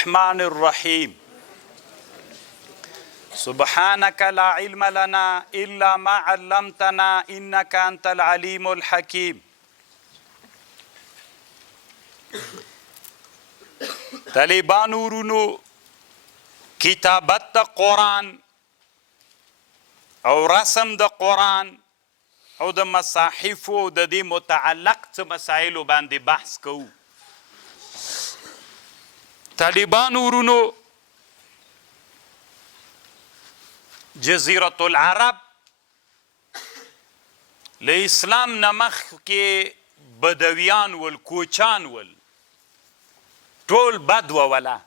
الرحمن الرحيم سبحانك لا علم لنا إلا ما علمتنا إنك أنت العليم الحكيم. طالبان ورونو کتابت د قرآن او رسم د قرآن او د مصاحفو د دې متعلق څه مسایلو باندې بحث کوو. طالبان ورونو جزیرة العرب له اسلام نه مخکې بدویان ول، کوچان ول، ټول بدوه وله.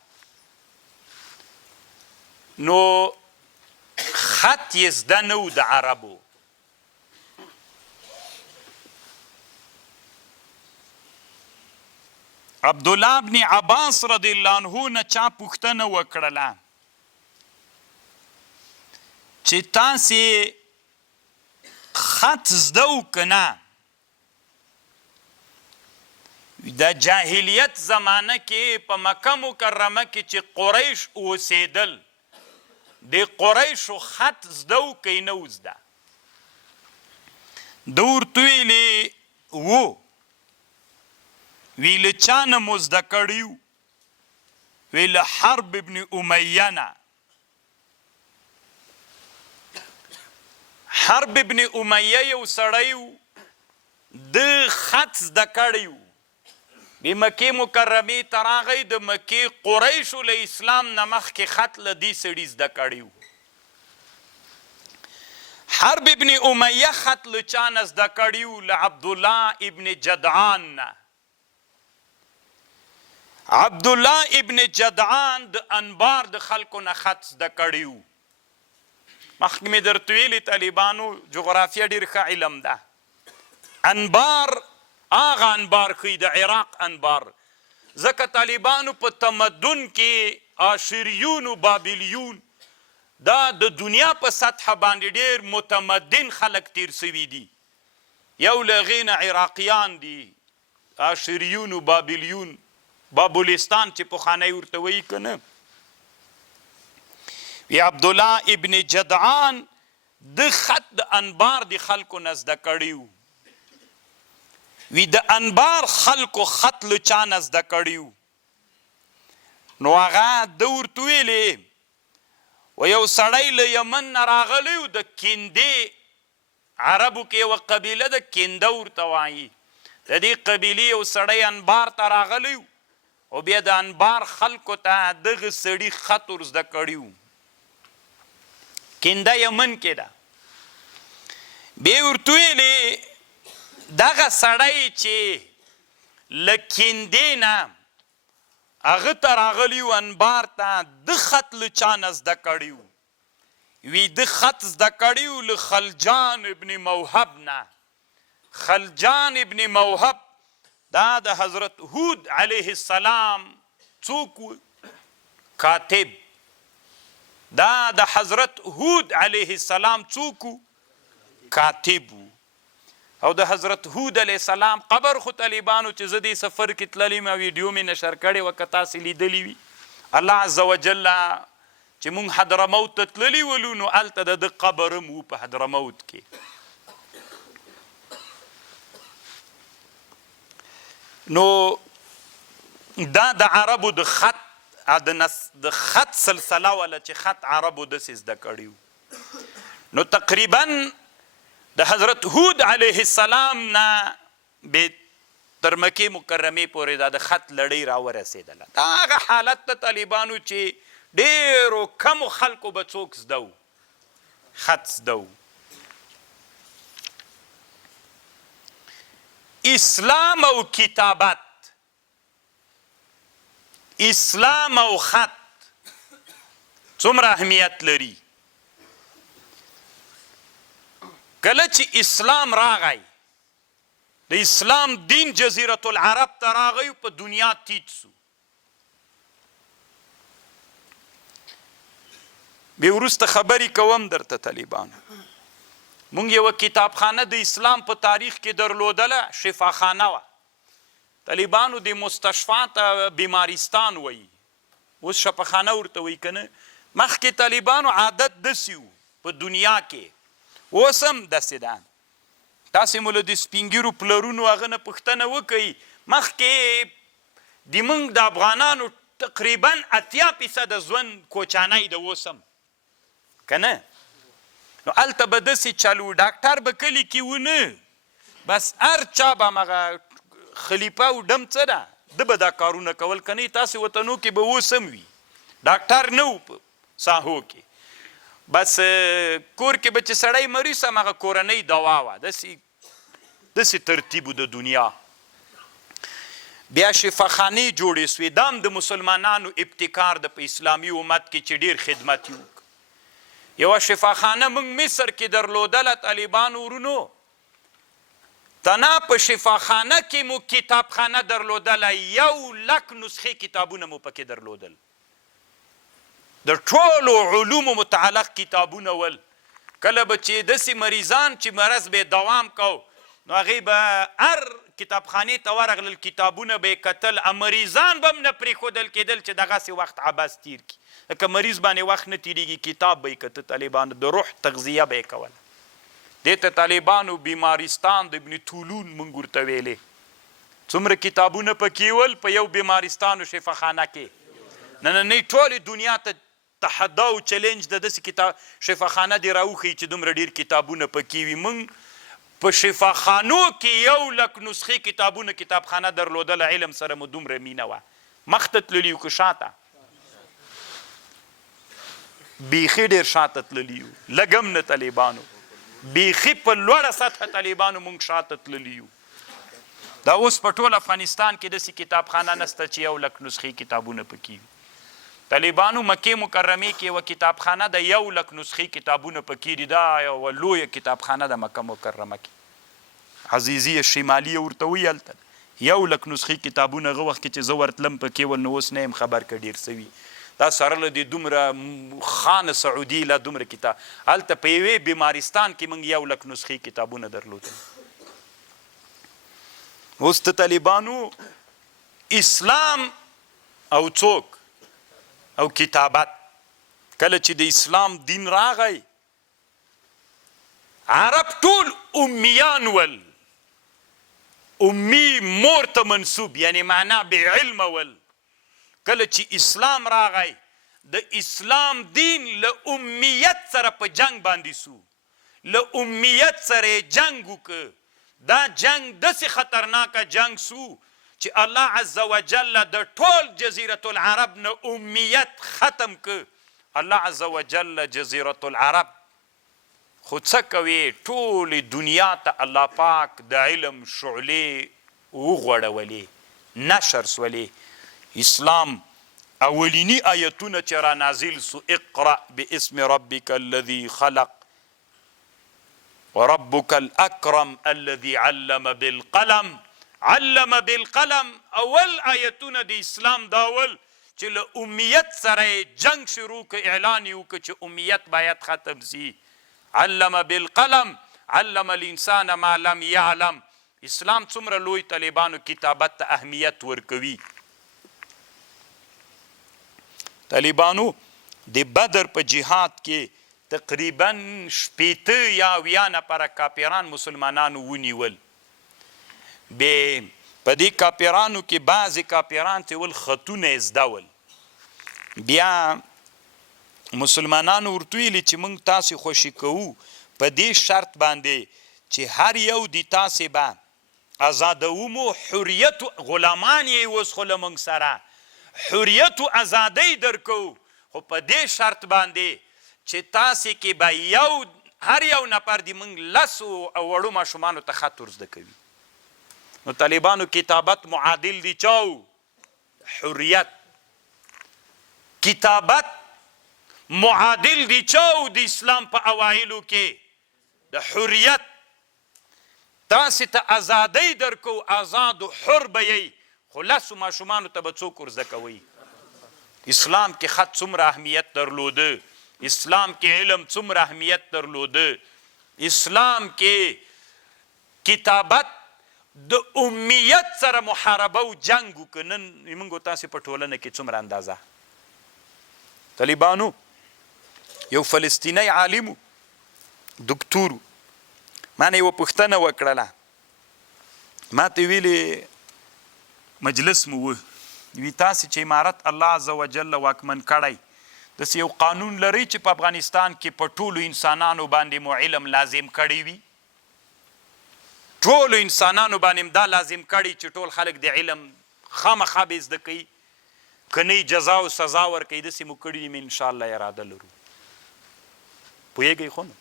نو خط یې زده نه و د عربو. عبدالله ابن عباس رضی الله عنه نه چا پوښتنه وکړله چې تاسې خط زده و که نه؟ د جاهلیت زمانه کې په مکه مکرمه کې چې قریش اوسېدل، د قریشو خط زده و که نه و زده؟ ده ورته ویلې و. وی له چا نه مو زده کړي و؟ وی له حرب ابن امیه نه. حرب ابن امیه یو سړی و، د خط زده کړی و. د مکې مکرمې ته راغی، د مکې قریشو له اسلام نه مخکې خط له دې سړي زده کړی و. حرب ابن امیه خط له چا نه زده کړي و؟ له عبدالله ابن جدعان نه. عبدالله ابن جدعان د انبار د خلکو نه خط زده کړي و. مخکې مې درته ویلي طالبانو جغرافیه ډېر ښه علم ده. انبار هغه انبار ښیي د عراق انبار، ځکه طالبانو په تمدن کې آشریون و بابلیون دا د دنیا په سطحه باندې ډېر متمدن خلک تیر سوي دي. یو له هغې نه عراقیان دي، آشریون و بابلیون، بابلستان چې پخوانی ورته وایي که نه. وی عبدالله ابن جدعان د خط د انبار د خلکو نه زده کړي و. وی د انبار خلکو خط له چا نه زده کړي و؟ نو هغه ده ورته ویلې و یو سړی له یمن نه راغلی و، د کندې عربو کې یوه قبیله ده کنده ورته وایي. د دې قبیلې یو سړی انبار ته راغلی و او بیا د انبار خلکو ته دغه سړي خط ور زده کړي و. کنده یمن کې ده. بیا ورته ویلې دغه سړی چې له کندې نه هغه ته راغلی و انبار ته، د خط له چا نه زده کړي و؟ وی د خط زده کړي و له خلجان ابن موهب نه. خلجان ابن موهب دا د حضرت هود علیه السلام څوک و؟ کاتب. دا د حضرت هود علیه السلام څوک و؟ کاتب و. او د حضرت هود علیه السلام قبر خو طالبانو چې زه دې سفر کې تللی یم، ویډیو مې نشر کړې وه، که تاسې لیدلي وي. الله عز وجل چې مونږ حضرموت ته تللي ولو نو هلته د ده قبر هم و په حضرموت کې. نو دا د عربو د خط د خط سلسله ولا چې خط عربو داسې زده کړي و. نو تقریبا د حضرت هود علیه السلام نه تر مکې مکرمې پورې دا د خط لړۍ راورسېدله. دا هغه حالت د طالبانو چې ډېرو کمو خلکو به څوک زده و، خط زده و. اسلام او کتابت، اسلام او خط څومره اهمیت لري. کله چې اسلام راغی، د اسلام دین جزیرة العرب ته راغی، په دنیا تیت سو. بیا وروسته خبرې کوم درته طالبانو. مونږ یوه کتابخانه د اسلام په تاریخ کې درلودله، شفاخانه وه. طالبانو د مستشفا ته بیمارستان وایي. اوس شفاخانه ورته وایي که نه مخکې طالبانو عادت داسې و په دنیا کې اوس هم داسې ده تاسې مو له د سپینګیرو پلرونو هغه نه پوښتنه وکئ مخکې د موږ د افغانانو تقریبا 80% ژوند کوچانی د اوس هم که نه نو هلته به داسې چلو ډاکټر به کلي کې ونه بس هر چا به همغه خلیفه او ډم څه ده ده به دا کارونه کول که نه تاسې وطنو کې به اوس هم وي ډاکټر نه و په ساحو کې بس کور کې به چې سړی مریض همغه کورنۍ دوا وه داسې ترتیب د دنیا بیا شفاخانې جوړې سوې دا هم د مسلمانانو ابتکار د په اسلامي امت کې چې ډېر خدمت یې یوه شفاخانه موږ مصر کې درلودله طالبانو ورونو تنا په شفاخانه کې مو کتابخانه درلودله 100,000 نسخې کتابونه مو پکې درلودل د ټولو علومو متعلق کتابونه ول کله به چې داسې مریضان چې مرض به دوام کو نو هغې به هر کتابخانې ته ورغلل کتابونه به یې کتل مریضان به هم نه پرېښودل کېدل چې دغسې وخت عباس تیر کړي لکه مریض باندې وخت نه تیریږي کتاب به یې کته طالبانو د روح تغذیه به یې کوله دې ته طالبانو بیمارستان د ابن طولون موږ ورته ویلې څومره کتابونه پکې ول په یو بیمارستان و شفاخانه کې نننۍ ټولې دنیا ته تحدا او چلنج د داسې کتاب شفاخانه دې راوښیي چې دومره ډېر کتابونه پکې وي موږ په شفاخانو کې 100,000 نسخې کتابونه کتابخانه درلودله علم سره مو دومره مینه وه مخ ته تللي یو که شاته بیخي ډېر شاته تللي یو لږ هم نه طالبانو بیخي په لوړه سطحه طالبانو مونږ شاته تللي یو دا اوس په ټول افغانستان کې داسې کتابخانه نسته چې 100,000 نسخې کتابونه پکې وي طالبانو مکې مکرمې کې یوه کتابخانه د 100,000 نسخې کتابونه پکې دي دا یوه لویه کتابخانه د مکه مکرمه کې عزیزي شمالي ورته وایي هلته 100,000 نسخې کتابونه هغه وخت کې چې زه ورتلم پکې ول نو اوس نه یم خبر که ډېر څه وي دا سره له دې دومره خان سعودي له دومره کتاب هلته په یوې بیمارستان کې موږ 100,000 نسخې کتابونه درلودل اوس د طالبانو اسلام او څوک او کتابت کله چې د اسلام دین راغی عرب ټول امیان ول امی مور ته منصوب یعنی معنا بې علمه ول کله چې اسلام راغی د اسلام دین له امیت سره په جنگ باندې سو له امیت سره جنگ وکړه دا جنگ داسې خطرناکه جنگ سو چې الله عز وجل د ټول جزیرة العرب نه امیت ختم که الله عز وجل جزیرة العرب خو څه کوي ټولې دنیا ته الله پاک د علم شعلې وغوړولې نشر سولې اسلام اولینی آیتونه چې را نازل سو اقرأ باسم ربک الذي خلق وربک الاکرم الذي علم بالقلم علم بالقلم اول آیتونه د اسلام داول چې له امیت سره جنگ شروع که اعلان یې وکړه چې امیت باید ختم سي علم بالقلم علم الانسان ما لم يعلم اسلام څومره لوی طالبانو کتابت ته اهمیت ورکوي طالبانو د بدر په جهاد کې تقریبا 80 یا 90 نفره کافران مسلمانانو ونیول به په دې کافرانو کې بعضې کافران چې ول خطونه یې زده ول بیا مسلمانانو ورته ویلي چې موږ تاسې خوشي کوو په دې شرط باندې چې هر یو د تاسې به ازادوو مو حریت غلامان یې اوس خو له موږ سره حریت و ازادۍ درکو خو په دې شرط باندې چې تاسې کې به هر یو نفر د موږ 10 وړو ماشومانو ته خط ور زده کوي نو طالبانو کتابت معادل دی چاو حریت کتابت معادل دی چاو د اسلام په اوایلو کې د حریت تاسې ته ازادۍ درکو آزاد و حر به یې خو 10 ماشومانو ته به څوک ور زده کوئ اسلام کې خط څومره اهمیت درلوده اسلام کې علم څومره اهمیت درلوده اسلام کې کتابت د امیت سره محاربه او جنګ وکړه نن موږ تاسې په ټولنه کې څومره اندازه طالبانو یو فلسطینی عالمو دکتورو ما نه یوه پوښتنه وکړله ما ته ویلې مجلس مو و وي تاسې چې امارت الله عز وجل واکمن کړی داسې یو قانون لرئ چې په افغانستان کې په ټولو انسانانو باندې مو علم لازم کړی وي ټولو انسانانو باندې دا لازم کړی چې ټول خلک د علم خامخا به زده کوي که نه جزا او سزا ورکوي داسې مو کړي دي انشاءالله اراده لرو پوهېږئ خو نو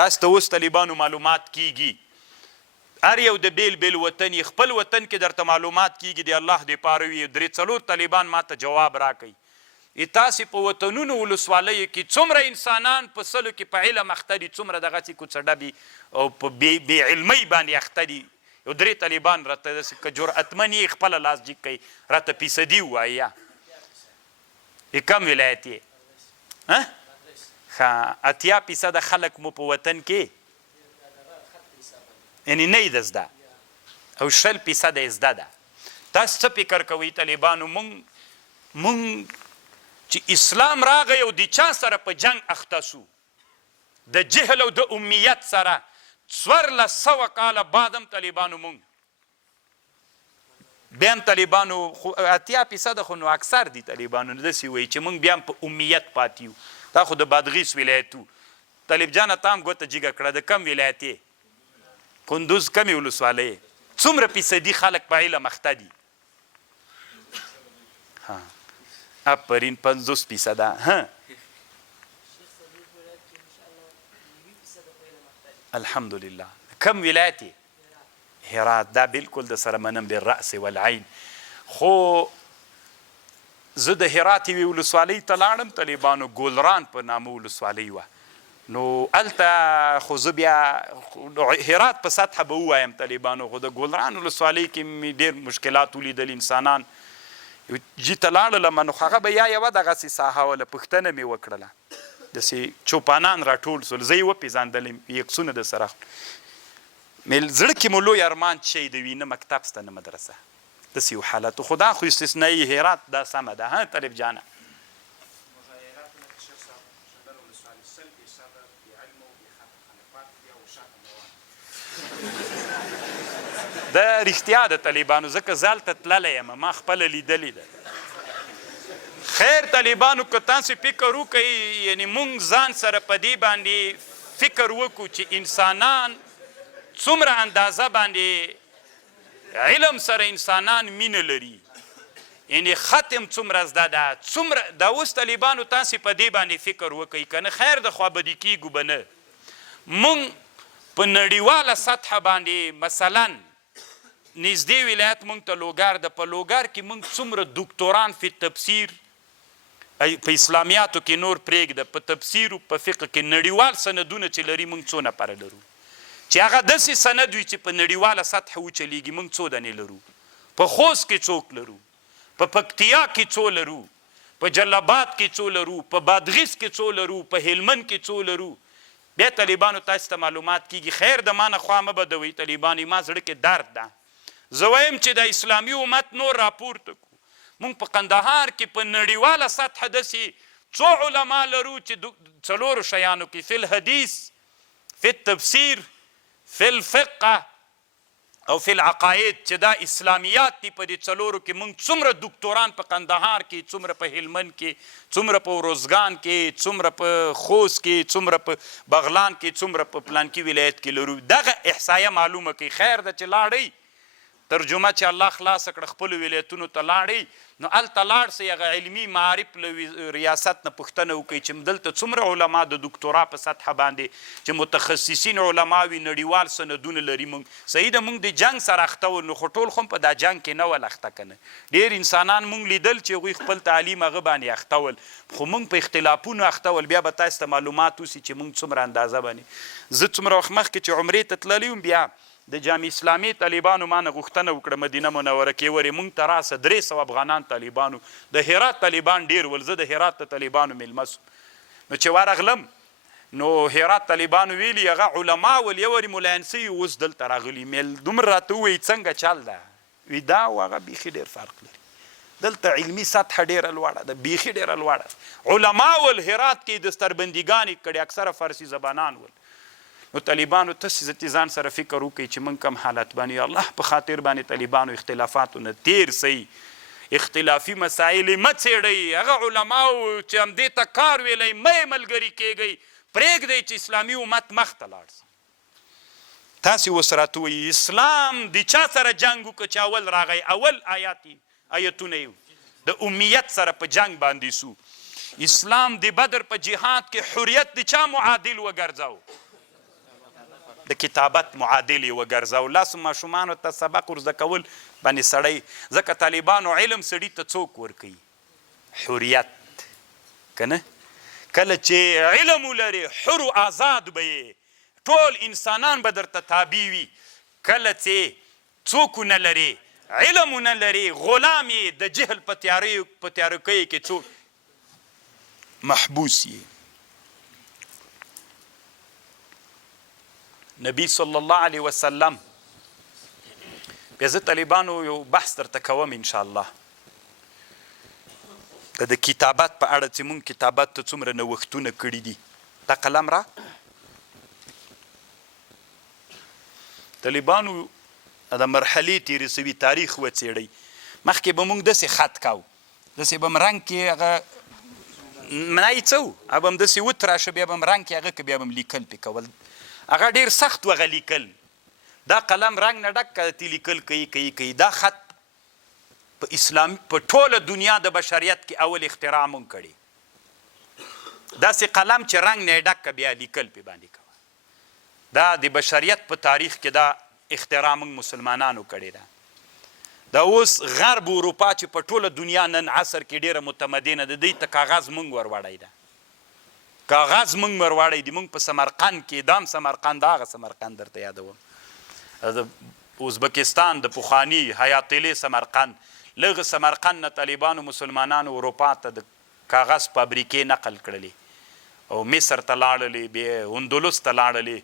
تاسو ته اوس طالبانو معلومات کیږي هر یو د بیل بیل وطن خپل وطن کې درته معلومات کیږي د الله دپاره وي 3-4 طالبان ما ته جواب راکوي تاسې په وطنونو ولسوالیو کې څومره انسانان په سلو کې په علم اخته دي څومره دغسې کوڅه او په بې علمۍ باندې اخته دي یو 3 طالبان راته داسې که جرأتمن یې خپله لاس جګ کوي راته فیصدي ووایي یا کم ولایت یې ښه 80% خلک مو په وطن کې یعنې نه یې د زده او 20% یې زده ده تاسو څه فکر کوئ طالبانو مونږ چې اسلام راغی او د چا سره په جنگ اخته سو د جهل او د امیت سره 1400 کاله بعد هم طالبانو مونږ بیا هم طالبانو 80% خو نو اکثر دي طالبانو داسې وایي چې مونږ بیا هم په امیت پاتې یو دا خو د بادغیس ولایت و طالب جانه تا هم ګوته جګه کړه د کم ولایت یې کندوز کمې ولسوالۍ څومره فیصدي خلک په علم اخته دي آفرین 50% الحمدلله کم ولایت یې هرات دا بالکل د سره منم بالرأس والعین خو زه د هرات یوې ولسوالۍ ته لاړم طالبانو ګلران په نامه ولسوالۍ وه نو هلته خو زه بیا هرات په سطحه به ووایم طالبانو خو د ګلران ولسوالۍ کې مې ډېر مشکلات ولیدل انسانان جي ته لاړلم نو هغه به یا یوه دغسې ساحه وله پوښتنه مې وکړله داسې چوپانان راټول سول زه یې وپېژندلم یکسونه د سره زړه کې مو لوی ارمان چې شی د وي نه مکتب شته نه مدرسه داسې یو حالت خو دا خو استثنایي هرات دا سمه ده طالب جانه دا رښتیا د طالبانو ځکه زه هلته تللی یم ما خپله لیدلې ده خیر طالبانو که تاسې فکر وکئ یعنې مونږ ځان سره په دې باندې فکر وکړو چې انسانان څومره اندازه باندې علم سره انسانان مینه لري یعنې ختم څومره زده ده څومره دا اوس طالبانو تاسې په دې باندې فکر وکئ که نه خیر د خوابدي کیږو به نه مونږ په نړیواله سطحه باندې مثلا نږدې ولایت مونږ ته لوګار ده په لوګار کې مونږ څومره دکتوران فی تفسیر په اسلامیاتو کې نور پرېږده په تفسیر په فقه کې نړیوال سندونه چې لري مونږ څو نفره لرو چې هغه داسې سند وي چې په نړیواله سطحه وچلیږي مونږ څو دنې لرو په خوست کې څوک لرو په پکتیا کې څو لرو په جلاباد کې څو لرو په بادغیس کې څو لرو په هلمند کې څو لرو بیا طالبانو تاسو ته معلومات کیږي خیر د ما نه خوا مه بدوئ طالبانو ما زړه کې درد ده زه وایم چې د اسلامي امت نور راپورته کړو مونږ په قندهار کې په نړیواله سطحه داسې څو علما لرو چې 4 شیانو کې فی الحدیث فی التفسیر فی الفقه او فی العقاید چې دا اسلامیات دي په دې 4 کې مونږ څومره دکتوران په قندهار کې څومره په هلمند کې څومره په روزګان کې څومره په خوست کې څومره په بغلان کې څومره په پلانکي ولایت کې لرو دغه احصایه معلومه کوي خیر ده چې لاړئ ترجمه چې الله خلاصه کړه خپلو ولایتونو ته لاړئ نو هلته لاړ سئ هغه علمي معارف له ریاست نه پوښتنه وکړئ چې دلته څومره علما د دکتورا په سطحه باندې چې متخصصین علما وي نړیوال سندونه لري مونږ صحیح ده مونږ د جنګ سره اخته ول نو خو ټول خو په دا جنګ کې نه ول اخته که نه ډېر انسانان مونږ لیدل چې هغوی خپل تعلیم هغه باندې اخته ول خو مونږ په اختلافونو اخته ول بیا به تاسو ته معلومات وسي چې مونږ څومره اندازه باندې زه څومره وخت مخکې چې عمرې ته تللی وم بیا د جامع اسلامي طالبانو ما نه غوښتنه وکړه مدینه منوره کې ورې مونږ ته راسه 300 افغانان طالبانو د هرات طالبان ډېر ول زه د هرات د طالبانو میلمه سوم نو چې ورغلم نو هرات طالبانو ویلي هغه علما ول یو ورې ملاینسي اوس دلته راغلي میل دومره راته ووایي څنګه چل ده وي دا او هغه بیخي ډېر فرق لري دلته علمي سطحه ډېره لوړه ده، بیخي ډېره لوړه ده. علما ول هرات کې دستربندیګانې کړي، اکثره فارسي زبانان ول. نو طالبانو تاسې ځان سره فکر وکړئ چې موږ کم حالت باندې الله په خاطر باندې طالبانو اختلافاتو نه تیر سئ، اختلافي مسایل مه څېړئ. هغه علماو چې همدې ته کار ویلی مه یې ملګري کېږئ، پرېږدئ چې اسلامي امت مخ ته لاړ سي. تاسې اوس راته وایي اسلام د چا سره جنګ وکړه چې اول راغی؟ اول آیتونه یې د اهمیت سره په جنګ باندې سو. اسلام د بدر په جهاد کې حریت د چا معادل وګرځاو؟ د کتابت معادل یې وګرځاو. لاسو ماشومانو ته سبق ورزده کول باندې سړی، ځکه طالبانو علم سړي ته څوک ورکوي؟ حریت. که نه؟ کله چې علم ولرې حر و آزاد به یې، ټول انسانان به درته تابع وي. کله چې څوک ونه لرې، علم ونه لرې، غلام یې، د جهل په تیارکیو کې څوک محبوس یې. نبی صلی الله علیه وسلم، بیا زه طالبانو یو بحث درته کوم انشاءالله د کتابت په اړه چې مونږ کتابت ته څومره نوښتونه کړي دي. دا قلم را طالبانو د مرحلې تېرې سوي تاریخ وڅېړئ. مخکې به مونږ داسې خط کوو، داسې به م رنګ کې هغه منایي څه و، هغه به م داسې وتراشه، بیا به م رنګ کې هغه که بیا به م لیکل پې کول. هغه ډېر سخت و هغه لیکل. دا قلم رنګ نه ډک تی لیکل کوي. دا خط په اسلام په ټوله دنیا د بشریت کې اول اختراع مونږ کړي. داسې قلم چې رنګ نه ډک بیا لیکل پې باندې کوه. دا د بشریت په تاریخ کې دا اختراع مونږ مسلمانانو کړې ده. دا اوس غرب اروپا چې په ټوله دنیا نن عصر کې ډېره متمدنه ده، دوی ته کاغذ مونږ ورواړی ده. کاغذ مونږ ورواړی دي. مونږ په سمرقند کې، دا هم سمرقند، هغه سمرقند درته یادوم، د ازبکستان د پخواني حیاتلې سمرقند، لږ سمرقند نه طالبانو مسلمانانو اروپا ته د کاغذ فابریکې نقل کړلې او مصر ته لاړلې، بیا اندلس ته لاړلې،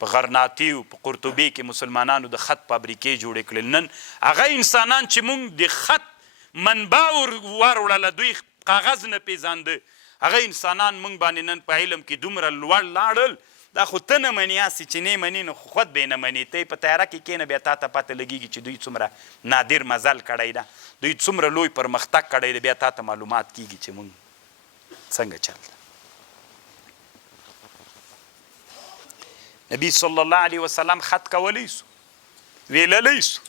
په غرناطي او په قرطبې کې مسلمانانو د خط فابریکې جوړې کړلې. نن هغه انسانان چې مونږ د خط منبع وروړله، دوی کاغذ نه پیژانده، هغه انسانان مونږ باندې نن په علم کې دومره لوړ لاړل. دا خو ته نه منې، هسې چې نه منې نو خود به یې نه منې. ته په تیاره کې کښېنه، بیا تا ته پته لګېږي چې دوی څومره نادر مزل کړی ده، دوی څومره لوی پرمختګ کړی دی. بیا تا ته معلومات کېږي چې مونږ څنګه چل ده. نبی صلی الله علیه وسلم خط کولی سو، ویللی سو.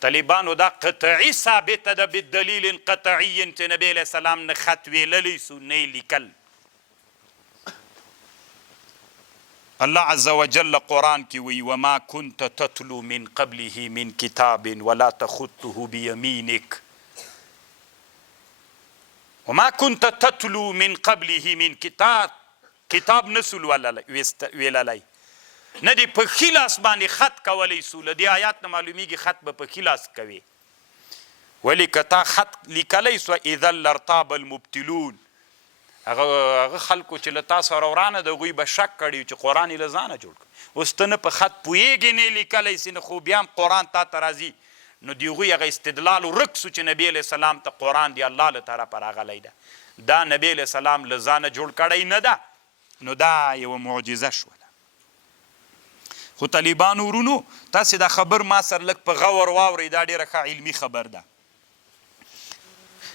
طالبانو دا قطعي ثابته ده بدلیل قطعي چې نبی علیه السلام نه خط ویللی سو نه لیکل. الله عز وجل قرآن کی وی وما كنت تتلو من قبله من کتاب ولا تخطه بيمينك. وما كنت تتلو من قبله من کتاب نسل ویللی، نه دی په ښي لاس باندې خط کولی سو. له دې آیات نه معلومیږي خط به په ښي لاس کوي. ولې که تا خط لیکلی سو اذا لارتاب المبتلون، هغه خلکو چې له تا سره ورانه د هغوی به شک کړي چې قرآن یې له ځانه جوړ کړي. اوس ته نه په خط پوهېږې نه یې لیکلی سي، نه خو بیا هم قرآن تا ته راځي. نو د هغوی هغه استدلال ورک سو چې نبي علیه السلام ته قرآن د الله له طرفه راغلی ده. دا نبي علیه السلام له ځانه جوړ کړی نه ده. نو دا یوه معجزه شوله. خو طالبانو ورونو، تاسې دا خبر ما سره لږ په غور واورئ، دا ډېره ښه علمي خبر ده.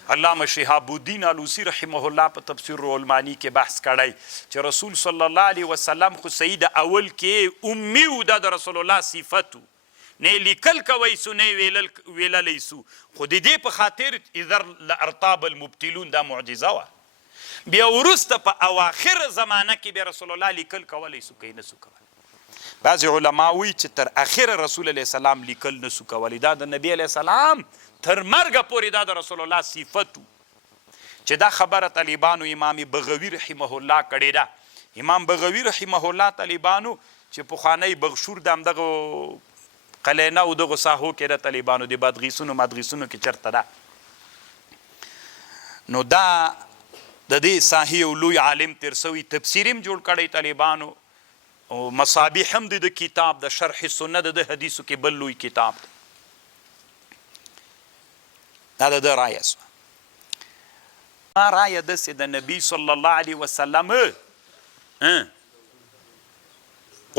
علامه شهاب الدین علوسی رحمه الله په تفسیر المعانی کې بحث کړی چې رسول صلی الله علیه وسلم خو سید اول کې امی و، دا د رسول الله صفتو، نه لیکل کوی سو نه ویللی سو. خو د دې په خاطر اذا لارتاب المبتلون دا معجزه وه. بیا وروسته په اواخر زمانه کې بیا رسول الله لیکل کولی سو که یې نه سو کولی. بعضې علما وایي چې تر اخره رسول علیه السلام لیکل نه سو کولی. دا د نبي علیه السلام تر مرګه پورې دا د رسول الله صفتو. چې دا خبره طالبانو امام بغوی رحمه الله کړې ده. امام بغوی رحمه الله طالبانو چې پخوانی بغشور د همدغو قلینه او دغو ساحو کې ده، طالبانو د بادغیسونو مدرسونو کې چېرته ده. نو دا د دې ساحې یو لوی عالم تېر سوي، تفسیر هم جوړ کړی طالبانو، او مصابیح هم د کتاب د شرح سنه د حدیثو کې بل لوی کتاب ده. دا د ده رایه سوه ما رایه داسې د نبي صلی الله علیه وسلم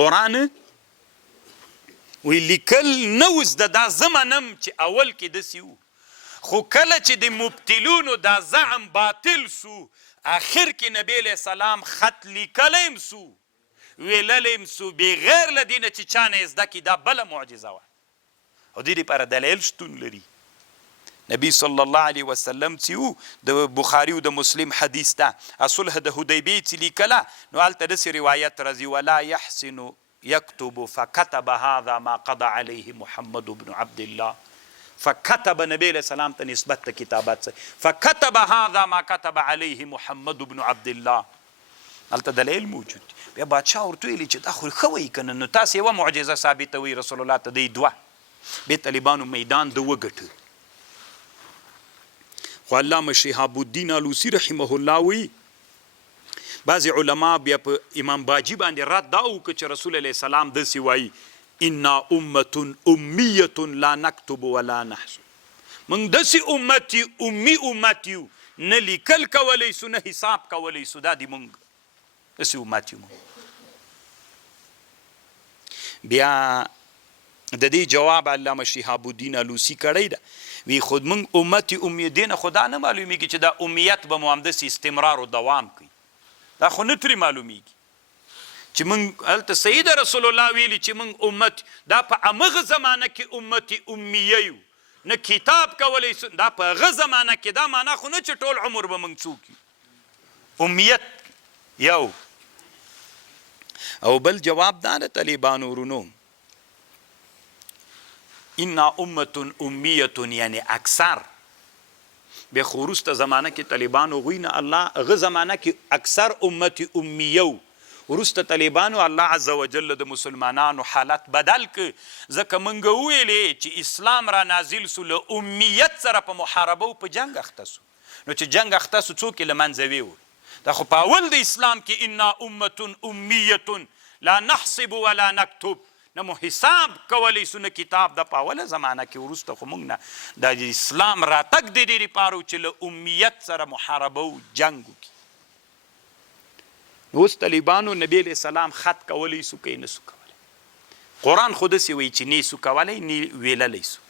قرآن وی لیکل نه اوس د دا زه منم چې اول کې داسې وو خو کله چې د مبتلونو دا زعم باطل سو آخر کې نبی علیه السلام خط لیکلی م سو ویللی م سو بغیر له دې نه چې چا نه یې زده کړي دا بله معجزه وه او دې دپاره دلایل شتون لري نبی صلی الله علیه وسلم چې وو د بخاري او د مسلم حدیث ته صلح د حدیبیې چې لیکله نو هلته داسې روایت راځي ولا یحسن یکتب فکتب هذا ما قضى علیه محمد بن عبد الله فكتب نبی علیہ السلام ته نسبت ته کتابت فكتب هذا ما كتب عليه محمد بن عبد الله هلته دلیل موجود بیا بادشاه ورته ویلي چې دا خو ښه وایي که نه نو تاسې یوه معجزه ثابتوئ رسول الله ته دی دوه بیا طالبانو میدان د وګټه خو علامه شهاب الدین الوسی رحمه الله وی بعضې علما بیا په امام باجي باندې رد دا وکړه چې رسول علیه السلام داسې وایي انا امة امیة لا نکتب ولا نحسب من داسې امت امي امت یو نه لیکل کولی سو نه حساب کولی سو دا دی مونږ داسې امت یو بیا د دې جواب علامه شهاب الدین الوسی کړی ده وی خود مونږ امت امي دې نه خو دا نه معلومیږي چې دا امیت به مو همداسې استمرار و دوام کوي دا خو نه ترې معلومیږي چې موږ هلته سید رسول الله ویلي چې موږ امت دا په همغه زمانه کې امت امیه یو نه کتاب کولی سو دا په هغه زمانه کې دا معنا خو نه چې ټول عمر به موږ څوک یو امیت یو او بل جواب دا د طالبانو ورونو انا امة امیة یعنی اکثر بیا خو وروسته زمانه کې طالبانو هغوی نه الله هغه زمانه کې اکثر امت امیه وروسته طالبانو الله عز وجل د مسلمانانو حالت بدل که ځکه موږ وویلې چې اسلام را نازل سو له امیت سره په محاربه او په جنګ اخته سو نو چې جنګ اخته سو څوک یې له منځه ویوړ دا خو په اول د اسلام کې انا امة امیة لا نحسب ولا نکتب نه مو حساب کولی سو نه کتاب د په اوله زمانه کې وروسته خو موږ نه د اسلام راتګ د دې دپاره چې له امیت سره محاربه او جنګ وکړي اوس طالبانو نبی علیه السلام خط کولی سو که نه سو کولی قرآن خو داسې وایي چې نه سو کولی نه ویللی سو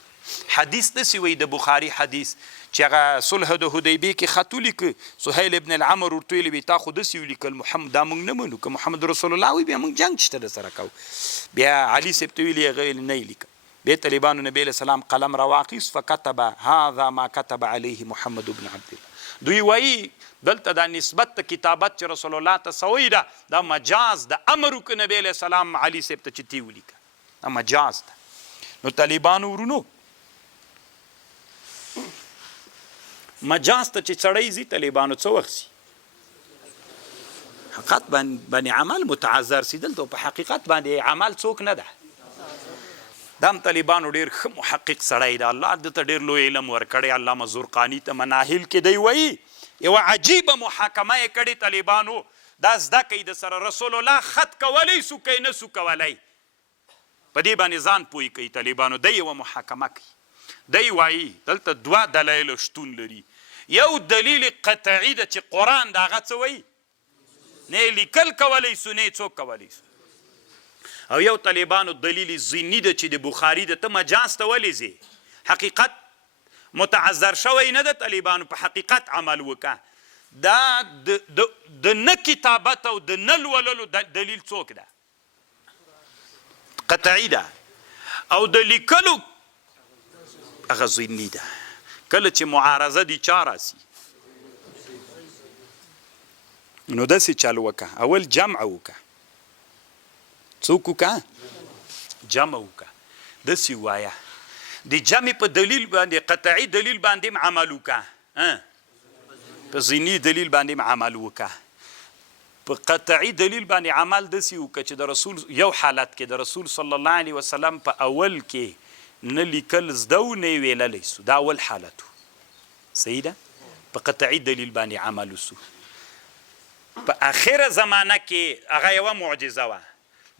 حدیث داسې وایي د بخاري حدیث چې هغه صلح د حدیبیې کې خط ولیکه سهیل ابن العمر ورته ویلي وي تا خو داسې ولیکل محمد دا موږ نه منو که محمد رسول الله وي بیا موږ جنګ شته درسره کوو بیا علي صاحب ته ویلي هغه نه یې لیکه بیا طالبانو نبی علیه السلام قلم راواخیست فکتب هذا ما كتب عليه محمد بن عبد الله دوی وایي دلته دا نسبت ته کتابت چې رسول الله ته سوی ده دا مجاز د امر وکړه نبی علیه السلام علي صاحب ته چې تی ولیکه دا مجاز ده نو طالبانو ورونو مجاز ته چې سړی ځي طالبانو څه وخت سي حقیقت باندې عمل متعذر سي دلته په حقیقت باندې عمل څوک نه ده دا هم طالبانو ډېر ښه محقق سړی ده الله دته ډېر لوی علم ورکړی علامه زرقاني ته مناهل کې دی وایي یوه عجیبه محاکمه یې کړې طالبانو دا زده کوي د سره رسول الله خط کولی سو که نه سو کولی په دې باندې ځان پوه کوي طالبانو دی یوه محاکمه کوي دی وایي دلته دوه دلایل شتون لري یو دلیل قطعي ده چې قرآن د هغه څه وایي نه یې لیکل کولی سو نه یې څوک کولی سو او یو طالبانو دلیل ضمني ده چې د بخاري ده ته مجاز ته ولې ځې حقیقت متعذر شوی نه ده طالبانو په حقیقت عمل وکړه دا د نه کتابت او د نه لوللو دلیل څوک ده قطعي ده او د لیکلو هغه ضمني ده کله چې معارضه دي چا راسي نو داسې چل وکړه اول جمع وکړه څوک وکړه جمع وکړه داسې ووایه د جمع په دلیل باندې قطعي دلیل باندې هم عمل وکړه په ضمني دلیل باندې هم عمل وکړه په قطعي دلیل باندې عمل داسې وکړه چې د رسول یو حالت کې د رسول صلی الله علیه وسلم په اول کې نه لیکل زده و نه یې ویللی سو دا اول حالت و صحیح ده په قطعي دلیل باندې عمل وسو په آخره زمانه کې هغه یوه معجزه وه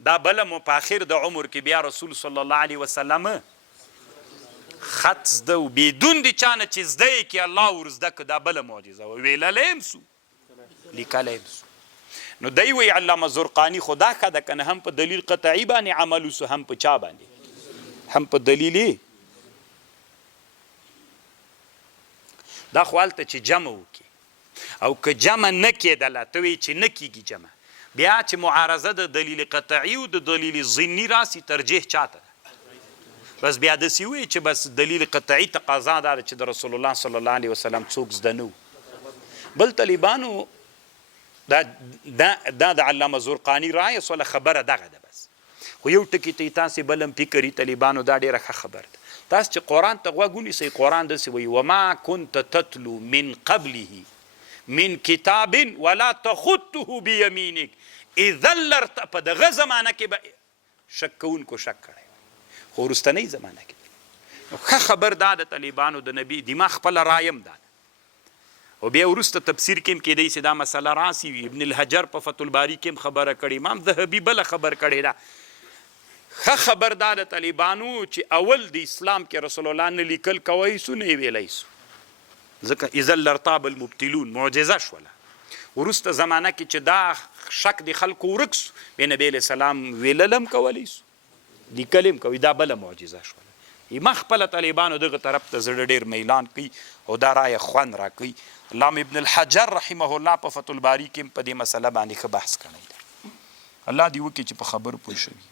دا بله مو په آخر د عمر کې بیا رسول صلی الله علیه وسلم خط زده و بدون د چا نه چې زده یې کړي الله ورزده که دا بله معجزه وه ویللی هم سو لیکلی هم سو نو دی وی علامه زرقاني خو دا ښه ده که نه هم په دلیل قطعي باندې عمل وسو هم په چا باندې هم په دلیل دا خو هلته چې جمع وکړي او که جمع نه کېدله ته وایي چې نه کېږي جمع بیا چې معارضه د دلیل قطعي او د دلیل ضمني راسي ترجیح چاته ده بس بیا داسې وایي چې بس دلیل قطعي تقاضا دا ده چې د رسول الله صلی الله علیه وسلم څوک زده نه بل طالبانو دا د علامه زرقاني رایه سوله خبره دغه ده بس خو یو ټکي ته تاسې بل هم فکري طالبانو دا ډېره ښه خبره ده تاسو چې قرآن ته غوږ ونیسئ قرآن داسې وایي وما كنت تتلو من قبله من کتاب ولا تخطه بیمینک اذا په دغه زمانه کې به شک کوونکو شک کړی خو وروستنۍ زمانه کې ښه خبر دا د طالبانو د نبي دماغ خپله رایم دا او بیا وروسته تفسیر کې هم کېدی چې دا مسله راسي ابن الحجر په فتح الباري کې هم خبره کړې امام ذهبي بله خبر کړې ده ښه خبر دا د طالبانو چې اول د اسلام کې رسول الله نه لیکل کوی سو نه یې ویلی سو ځکه اذا لارتاب المبتلون معجزه شوله وروسته زمانه کې چې دا شک د خلکو ورک سو بیا نبی علیه السلام ویلل هم کولی سو لیکل هم کوي دا بله معجزه شوله ما خپله طالبانو دغه طرف ته زړه ډېر میلان کوي او دا رایه خوند راکوي علامه ابن الحجر رحمه الله په فتح الباري کې په دې مسله باندې ښه بحث کړی دی الله دې وکړي چې په خبرو پوه شوي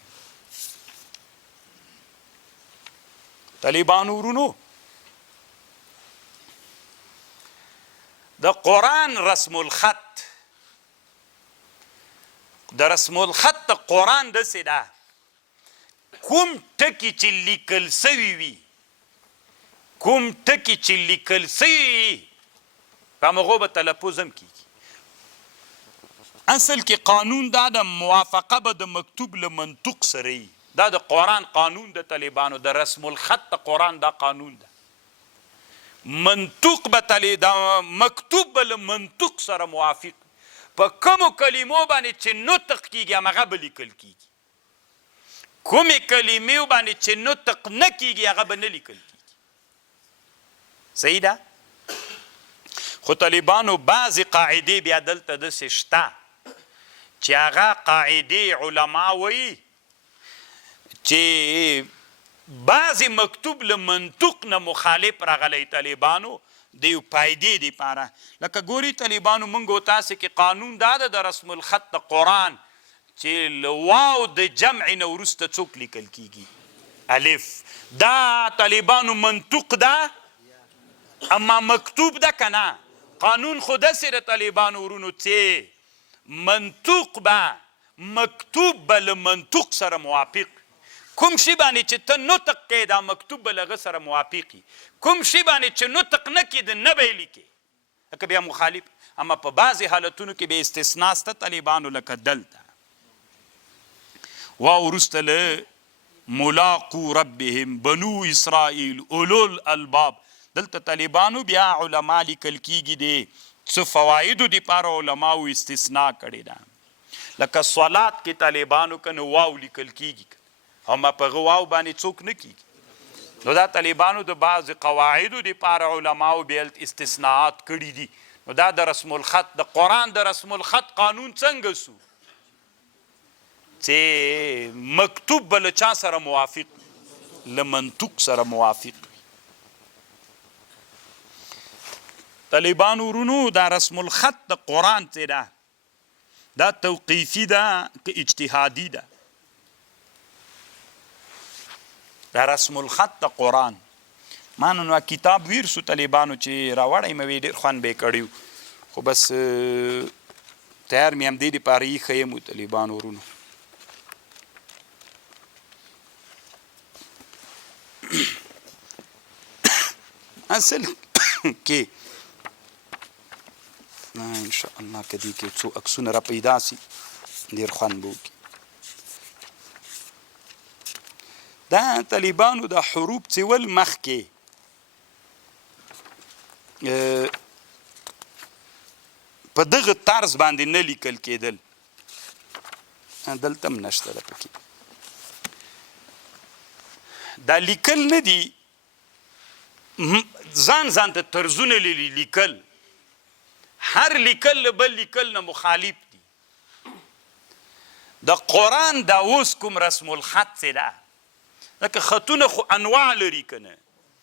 طالبانو ورونو د قرآن رسم الخط د رسم الخط د قرآن داسې ده کوم ټکي چې لیکل سوي وي کوم ټکي چې لیکل سوي وي په هغو به تلفظ هم کېږي اصل کې قانون دا د موافقه به د مکتوب له منطق سره وي دا د قرآن قانون د طالبانو د رسم الخط د قرآن دا قانون ده منطق به د مکتوب به له منطق سره موافق په کومو کلمو باندې چې نطق کېږي همغه به لیکل کېږي کومې کلمې باندې چې نطق نه کېږي هغه به نه لیکل کېږي صحیح ده خو طالبانو بعضې قاعدې بیا دلته داسې شته چې هغه قاعدې علما وایي چې بعضې مکتوب له منطق نه مخالف راغلی طالبانو د یو فایدې دپاره لکه ګوري طالبانو موږ او تاسې کې قانون دا ده د رسم الخط د قرآن چې له واو د جمع نه وروسته څوک لیکل کېږي الف دا طالبانو منطق ده اما مکتوب ده که نه قانون خو داسې د طالبانو ورونو چې منطق به مکتوب به له منطق سره موافق کوم شي باندې چې ته نطق کوې دا مکتوب به له هغه سره موافقي کوم شي باندې چې نطق نه کېده نه به یې لیکې لکه بیا مخالف اما په بعضې حالتونو کې به استثنا سته طالبانو لکه دلته وروسته له ملاقو ربهم بنو اسرائیل اولو الالباب دلته طالبانو بیا علما لیکل کېږي دی څه فوایدو دپاره علماو استثنا کړې ده لکه صلات کې طالبانو که نو واو لیکل کېږي اما په هغه واو باندې څوک نه کېږي نو دا طالبانو د بعضې قواعدو دپاره علماو بیا استثناءات کړي دي نو دا د رسم الخط د قرآن د رسم الخط قانون څنګه سو چې مکتوب به له چا سره موافق له منطق سره موافق طالبانو ورونو دا رسم الخط د قرآن چې ده دا توقیفي ده که اجتهادي ده دا رسم الخط د قرآن ما نن کتاب ویر سو طالبانو چې راوړی مې وی ډېر خوند به یې کړی خو بس تیار مې همدې دپاره ایښی یم طالبانو ورونو اصل کې انشاءالله که دې کې څو عکسونه را پیدا سي ډېر خوند به وکړي دا طالبانو د حروف څول مخکې په دغه طرز باندې نه لیکل کېدل دلته هم نشته ده پکې دا لیکل نه دي ځان ته طرزونه لیکل، هر لیکل له بل لیکل نه مخالف دي. د قرآن دا اوس کوم رسم الخط څه ده، لکه خطونه خو انواع لري که نه،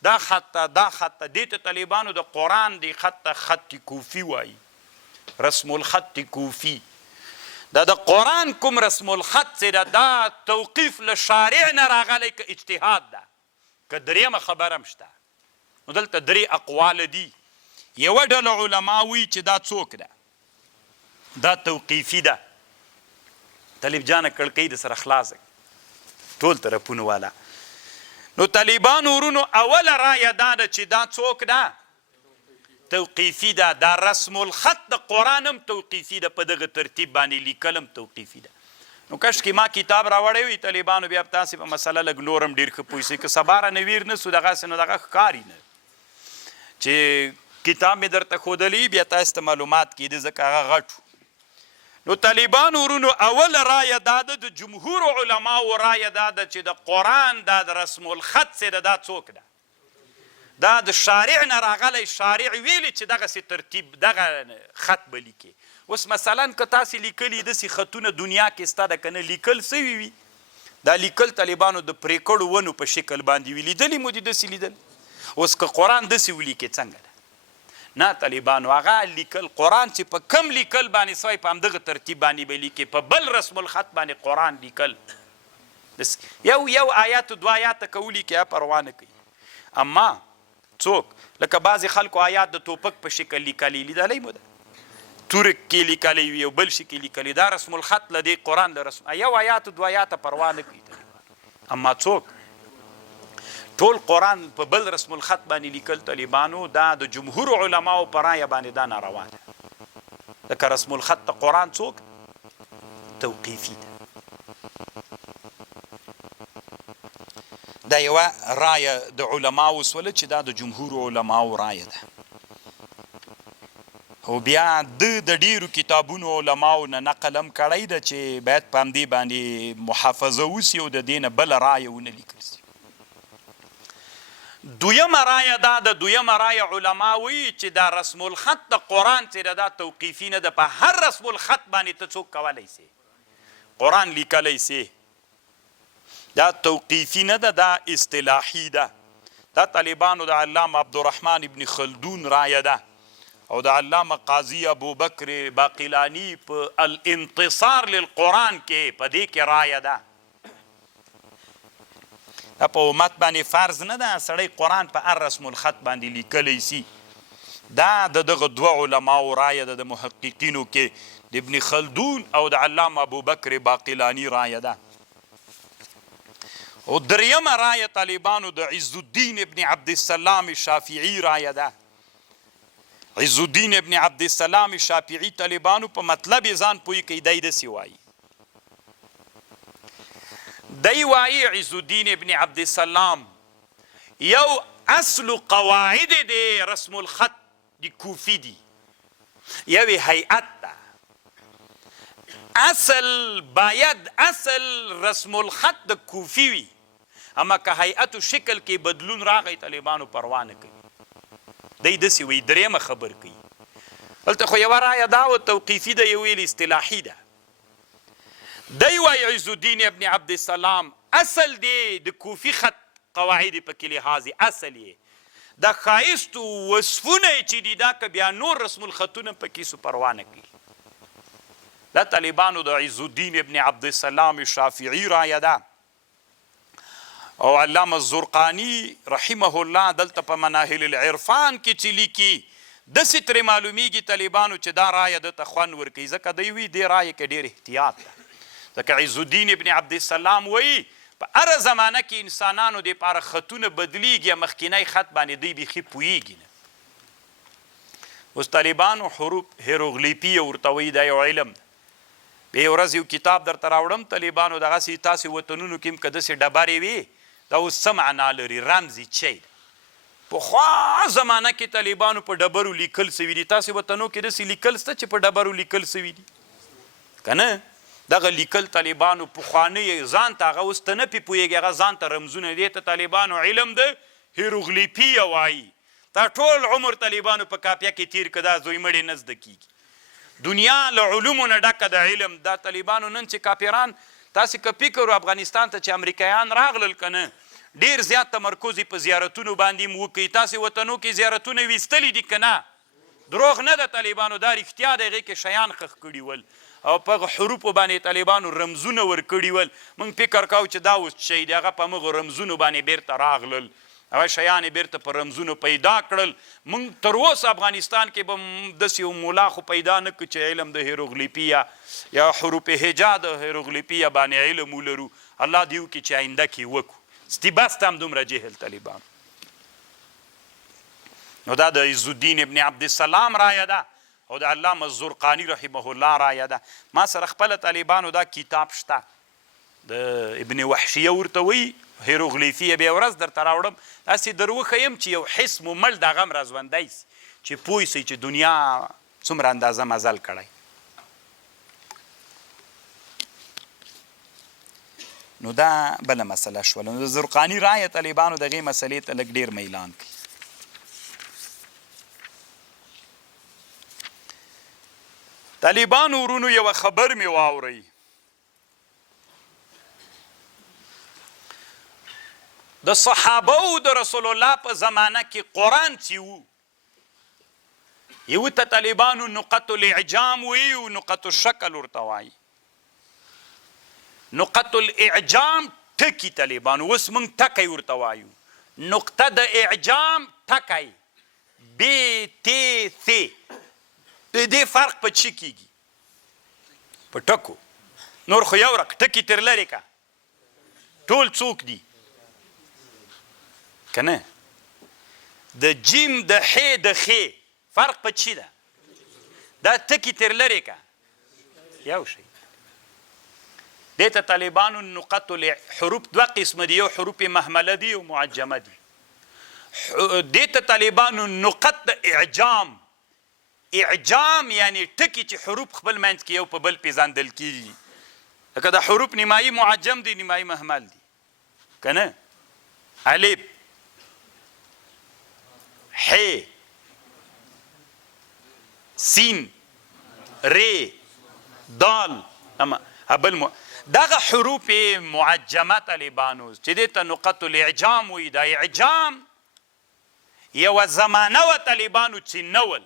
دا خطه دا خطه، دې ته طالبانو د قرآن دی خط ته خط کوفي وایي، رسم الخط کوفي. دا د قرآن کوم رسم الخط څه ده، دا توقیف له شارع نه راغلی که اجتهاد ده که درېیمه خبره هم شته. نو دلته درې اقوال دي. یوه ډله علما وایي چې دا څوک ده، دا توقیفي ده. طالب جانه کړکۍ د سره خلاصه ټول طرفونه والا. نو طالبانو ورونو اوله رایه دا ده چې دا څوک ده، توقیفي ده. دا رسم الخط د قرآن هم توقیفي ده، په دغه ترتیب باندې لیکل هم توقیفي ده. نو کشکې ما کتاب راوړی وي طالبانو بیا به تاسې په مسله لږ نور هم ډېر ښه پوه شئ. که سبا را نویر نه سو دغسې نو دغه ښکاري نه چې کتاب مې درته ښودلی بیا تاسې ته معلومات کېده ځکه هغه غټ و. نو طالبانو ورونو اوله رایه دا ده، د جمهور علماو رایه دا ده چې د قرآن دا د رسم الخط څه ده، دا څوک ده، دا د شارع نه راغلی. شارع ویلي چې دغسې ترتیب دغه خط به لیکې. اوس مثلا که تاسې لیکلي داسې خطونه دنیا کې سته ده که نه، لیکل سوي وي، دا لیکل طالبانو د پرې کړو ونو په شکل باندې وي، لیدلي مو دي داسې لیدل. اوس که قرآن داسې ولیکې څنګه ده؟ نه طالبانو هغه لیکل قرآن چې په کم لیکل باندې سوی په همدغه ترتیب باندې به لیکې، په بل رسم الخط باندې قرآن لیکل یو آیات دو آیاته که ولیکې پروا نه کوي. اما څوک لکه بعضې خلکو آیات د توپک په شکل لیکلی لیدلی مو ده، تورک کې لیکلی وي او بل شي کې لیکلی، دا رسم الخط له دې قرآن له رسم یو آیات دو آیاته پروا نه کوي. اما څوک ټول قرآن په بل رسم الخط باندې لیکل طالبانو، دا د جمهور علماو په رایه باندې دا ناروا ده. لکه رسم الخط د قرآن څوک توقیفي ده. دا یوه رایه د علماو سوله چې دا د جمهور علماو رایه ده. او بیا د ډیرو کتابونو علماو نه نقل هم کړی ده چې باید په همدې باندې محافظه وسي او د دې نه بله رایه ونه لیکل سي. دویمه رایه دا د دویمه رایه علما وایي چې دا رسم الخط د قرآن چې ده دا توقیفي نه ده، په هر رسم الخط باندې ته څوک کولی سي قرآن لیکلی سي. دا توقیفي نه ده، دا اصطلاحي ده. دا طالبانو د علامه عبدالرحمن ابن خلدون رایه ده او د علامه قاضي ابوبکر باقلاني په الانتصار للقرآن کې په دې کې رایه ده. دا په امت باندې فرض نه ده سړی قرآن په هر رسم الخط باندې لیکلی سي. دا د دغه دوه علماو رایه ده، د محققینو کې د ابن خلدون او د علامه ابوبکر باقلاني رایه ده. او دریمه رایه طالبانو د عز الدین ابن عبدالسلام شافعي رایه ده. عز الدین ابن عبدالسلام شافعي طالبانو په مطلب یې ځان پوهی کوي، دی داسې وایي. دی وایي عز الدین ابن عبدالسلام یو اصل قواعد دی رسم الخط دی کوفی دی، یوی هیئت ده. اصل باید اصل رسم الخط د کوفی وي، اما که هیئت و شکل کې بدلون راغی طالبانو پروا نه کوي. دی داسې وایي. درېیمه خبر کوي هلته خو یوه رایه دا و توقیفي ده، یو ویل اصطلاحي ده. دی وایي عز الدین ابن عبدالسلام اصل دی د کوفي خط قواعد پکې لحاظې اصل یې دا ښایستو وصفونه چې دي دا که بیا نور رسم الخطونه پکې سو پروا نه کوي. دا طالبانو د عز الدین ابن عبدالسلام شافعي رایه ده. او علامه الزرقاني رحمه الله دلته په مناهل العرفان کې چې لیکي داسې ترې معلومیږي طالبانو چې دا رایه دته خوند ورکوي، ځکه دی وی دې رایه کې ډېر احتیاط ده. ځکه عز الدین ابن عبدالسلام وایي په هره زمانه کې انسانانو دپاره خطونه بدلیږي، مخکینی خط باندې دوی بیخي پوهیږي نه. اوس طالبانو حروف هیروغلیفي ورته وایي، دا یو علم ده. بیا یو ورځ یو کتاب درته راوړم طالبانو، دغسې تاسې وطنونو کې هم که داسې ډبرې وي دا اوس څه معنا لري، رمزي چی ده. پخوا زمانه کې طالبانو په ډبرو لیکل سوي دي. تاسې وطنو کې داسې لیکل شته چې په ډبرو لیکل سوي دي که نه؟ دغه لیکل طالبانو پخوانۍ ځان ته هغه اوس ته نه پې پوهېږي، هغه ځان ته رمزونه دي ته طالبانو علم ده هیروغلیفیه وایي. دا ټول عمر طالبانو په کاپیه کې تیر که دا زوی مړې نه زده کېږي. دنیا له علومو نه ډکه د علم. دا طالبانو نن چې کافران تاسې که فکر افغانستان ته چې امریکایان راغلل که نه ډېر زیات تمرکز یې په زیارتونو باندې م وکړي. تاسې وطنو کې زیارتونه ویستلي دي که نه؟ دروغ نه ده طالبانو، دا رښتیا دی. هغې کې شیان ښخ کړي ول او په هغه حروفو باندې طالبانو رمزونه ورکړي ول. موږ فکر کوو چې دا اوس شی دی، هغه په همغو رمزونو باندې بیرته راغلل، هغه شیان یې بیرته په رمزونو پیدا کړل. موږ تر اوسه افغانستان کې به داسې یو مولا خو پیدا نه کړو چې علم د هیروغلیفیه یا حروف هجا د هیروغلیفیه باندې علم ولرو. الله دې وکړي چې آینده کې وکړو. ستیبست هم دومره جهل طالبانو. نو دا د عزالدین ابن عبدالسلام رایه ده او د علامه الزرقاني رحمه الله رایه ده. ما سره خپله طالبانو دا کتاب شته د ابن وحشیه ورته وایي، هیروغلیفیه بیا ورځ درته راوړم. داسې در وښیم چې یو حس ممل د هغه هم راژوندی سي چې پوه سئ چې دنیا څومره اندازه مزل کړی. نو دا بله مسله شوله. نو د زرقاني رایه طالبانو دغې مسلې ته لږ ډېر میلان کوي. طالبانو ورونو یوه خبر مې واورئ. د صحابو د رسول الله په زمانه کې قرآن چې و، یو ته طالبانو نقط الاعجام وایي او نقط الشکل ورته وایي. نقط الاعجام ټکي طالبانو، اوس موږ ټکی ورته وایو. نقطه د اعجام ټکی ب ت ث، د دې فرق په څه کېږي؟ په ټکو. نور خو یو رق ټکي تر لرې که ټول څوک دي که نه؟ د جیم د ح د خ فرق په چی ده؟ دا ټکي تر لرې که یو شی. دې ته طالبانو نقط حروف دوه قسمه دي، یو حروف محمله دي او معجمه دي. دې ته طالبانو نقط د اعجام. اعجام یعنی ټکي چې حروف خپل منځ کې یو په بل پیژندل کېږي. لکه د حروف نیمایي معجم دي، نیمایي محمل دي که نه؟ الف، ح، سین، ر، دال. دغه حروف معجمه طالبانو چې دې ته نقط الاعجام وایي. دا اعجام یوه زمانه وه طالبانو چې نه ول.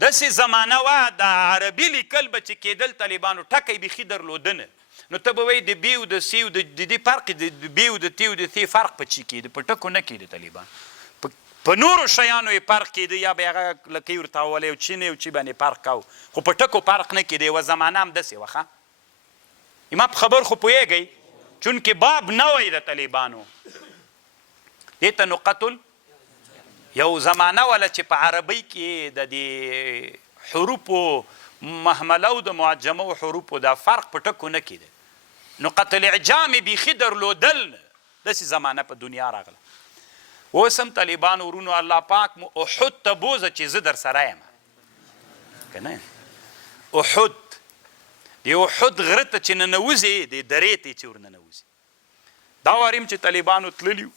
داسې زمانه وه د عربي لیکل به چې کېدل طالبانو ټکی بیخي درلودنه. نو ته به وایي د بي او د سي او د دې فرق، د بي او د تی او د ث فرق په چی کېده؟ په ټکو نه کېده طالبان. په نورو شیانو یې فرق کېده، یا به هغه لکۍ ورته اولی او چی نه یو چی باندې فرق کوو، خو په ټکو فرق نه کېده. یوه زمانه هم داسې وه. ما په خبر خو پوهېږئ چونکې باب نه وی د طالبانو. دې ته نقط یو زمانه وله چې په عربۍ کې د دې حروفو محمله او د معجمه او حروفو دا فرق په ټکو نه کېده. نقط الاعجام یې بیخي درلودل. داسې زمانه په دنیا راغله. اوس هم طالبانو ورونو الله پاک مو احد ته بوزه چې زه در سره یم که نه؟ احد، د احد غره ته چې ننوځې، د درې ته چې ور ننوځې. دا واریم چې طالبانو تللي وو،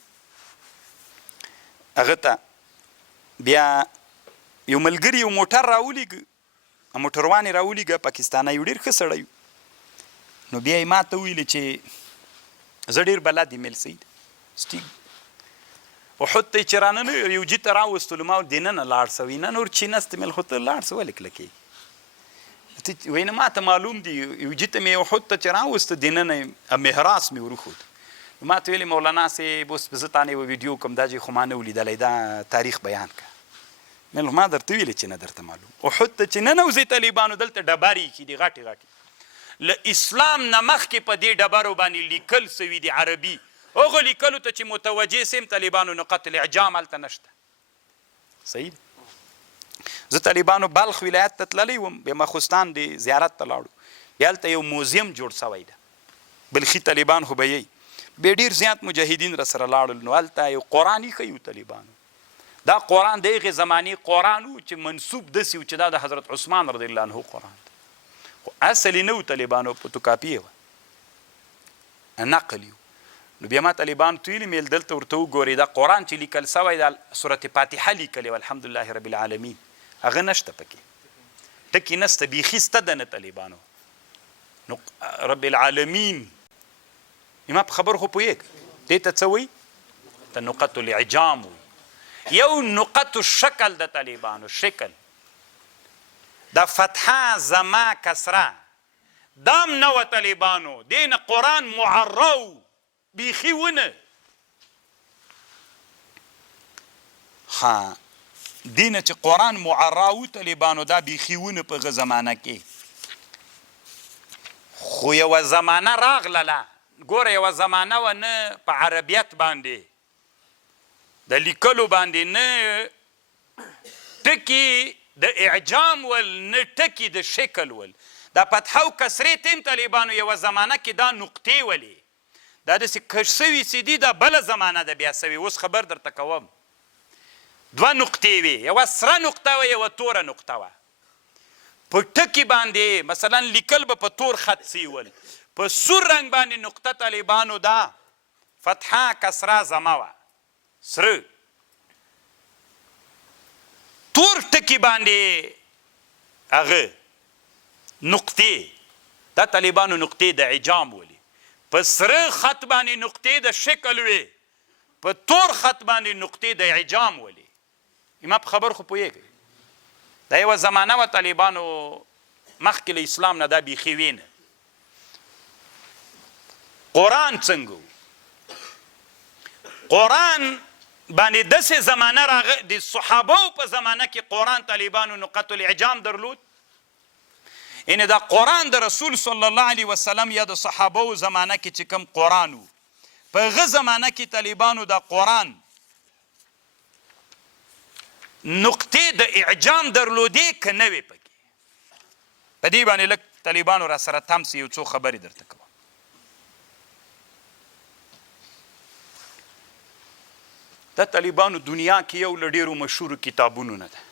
هغه ته بیا یو ملګري یو موټر راولېږه، موټروان یې راولېږه، پاکستانی یو ډېر ښه سړی. نو بیا یې ما ته ویلې چې زه ډېر بلد یم سید سټیګ. احد ته یې چې راننه یو جي ته راوستلو، ما دننه لاړ سه. وایي نه نور چی نسته مل، خو ته لاړ سه ولې کلکېږي؟ وایي نه ما ته معلوم دي. یو جي ته مې احد ته چې راوسته دننه مهراس مې وروښود. ما ته ویلې مولانا صاحب اوس زه تا نه یوه ویډیو کوم، دا چې خو ما نه ولیدلی، دا تاریخ بیان که. مل ما درته ویلې چې نه درته معلوم. احد ته چې ننوځئ طالبانو دلته ډبرې ایښي دي غټې غټې. له اسلام نه مخکې په دې ډبرو باندې لیکل سوي دي عربي. هغو لیکلو ته چې متوجه سیم طالبانو نقط الاعجام هلته نشته. صحیح ده. زه طالبانو بلخ ولایت ته تللی وم، بیا ماخوستان د زیارت ته لاړو. بیا هلته یو موزیم جوړ سوی ده، بلخي طالبان خو به یی. بیا ډېر زیات مجاهدین را سره لاړل. نو هلته یو قرآن ایښی و طالبانو. دا قرآن د هغې زمانې قرآن و چې منسوب داسې و چې دا د حضرت عثمان رضی الله عنه قرآن ده، خو اصل یې نه و طالبانو، فوتوکاپي یې وه، نقل یو. نو بیا ما طالبان تویلي میل دلته ورته وګورئ دا قرآن چې لیکل سوی دا سورت فاتحه لیکلې وه الحمدلله رب العالمین هغه نشته پکې ټکي نسته بیخي سته ده نه طالبانو نو رب العالمین ما په خبر خو پوهېږ دې ته څه وایي ته نقط العجام وایي یو نقط شکل د طالبانو شکل دا فتحه زما کسره دام نه وه طالبانو دې نه قرآن معرو بیخي ونه ها دې نه چې قرآن معرو طالبانو دا بیخي ونه په هغه زمانه کې خو یوه زمانه راغلله ګوره یوه زمانه وه نه په عربیت باندې د لیکلو باندې نه ټکي د اعجام ول نه ټکي د شکل ول دا فتحه او کسرې ته هم طالبانو یوه زمانه کې دا نقطې ولې دا داسې کش سوي چې دي دا بله زمانه ده بیا سوي اوس خبر درته کوم دوه نقطې وې یوه سره نقطه وه یوه توره نقطه وه په ټکي باندې مثلا لیکل به په تور خط سیول په سور رنګ باندې نقطه طالبانو دا فتحه کسره زمه وه سره تور ټکي باندې هغه نقطې دا طالبانو نقطې د عجام ولي په سره خط باندې نقطې د شکل وي په تور خط باندې نقطې د عجام ولي ما په خبر خو پوهېږئ دا یوه زمانه وه طالبانو مخکې له اسلام نه دا بیخي وینه قرآن څنګه قرآن باندې داسې زمانه راغه د صحابو په زمانه کې قرآن طالبانو نقط العجام درلود یعنې دا قرآن د رسول صلی الله علیه وسلم یا د صحابو زمانه کې چې کوم قرآن و په هغه زمانه کې طالبانو دا قرآن نقطې د اعجام درلودې که نه وې پکې په دې باندې لږ طالبانو را سره تم سي یو څو خبرې درته کوم دا طالبانو دنیا کې یو له ډېرو مشهورو کتابونو نه ده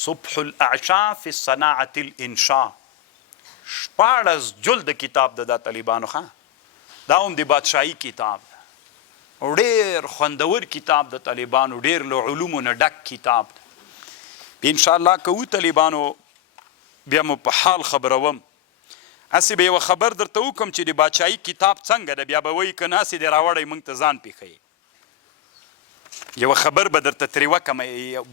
صبح الاعشاء فی صناعة الانشاء 14 جلد کتاب ده دا طالبانو ښه دا هم د بادشاهي کتاب ده ډېر خوندور کتاب د طالبانو ډېر له علومو نه ډک کتاب ده انشاءالله کوو طالبانو بیا مو په حال خبروم هسې به یوه خبر درته وکړم چې د بادشاهي کتاب څنګه ده بیا به وایي که ناسې دې راوړی موږ ته ځان پېښوي یوه خبر به درته ترې وکړم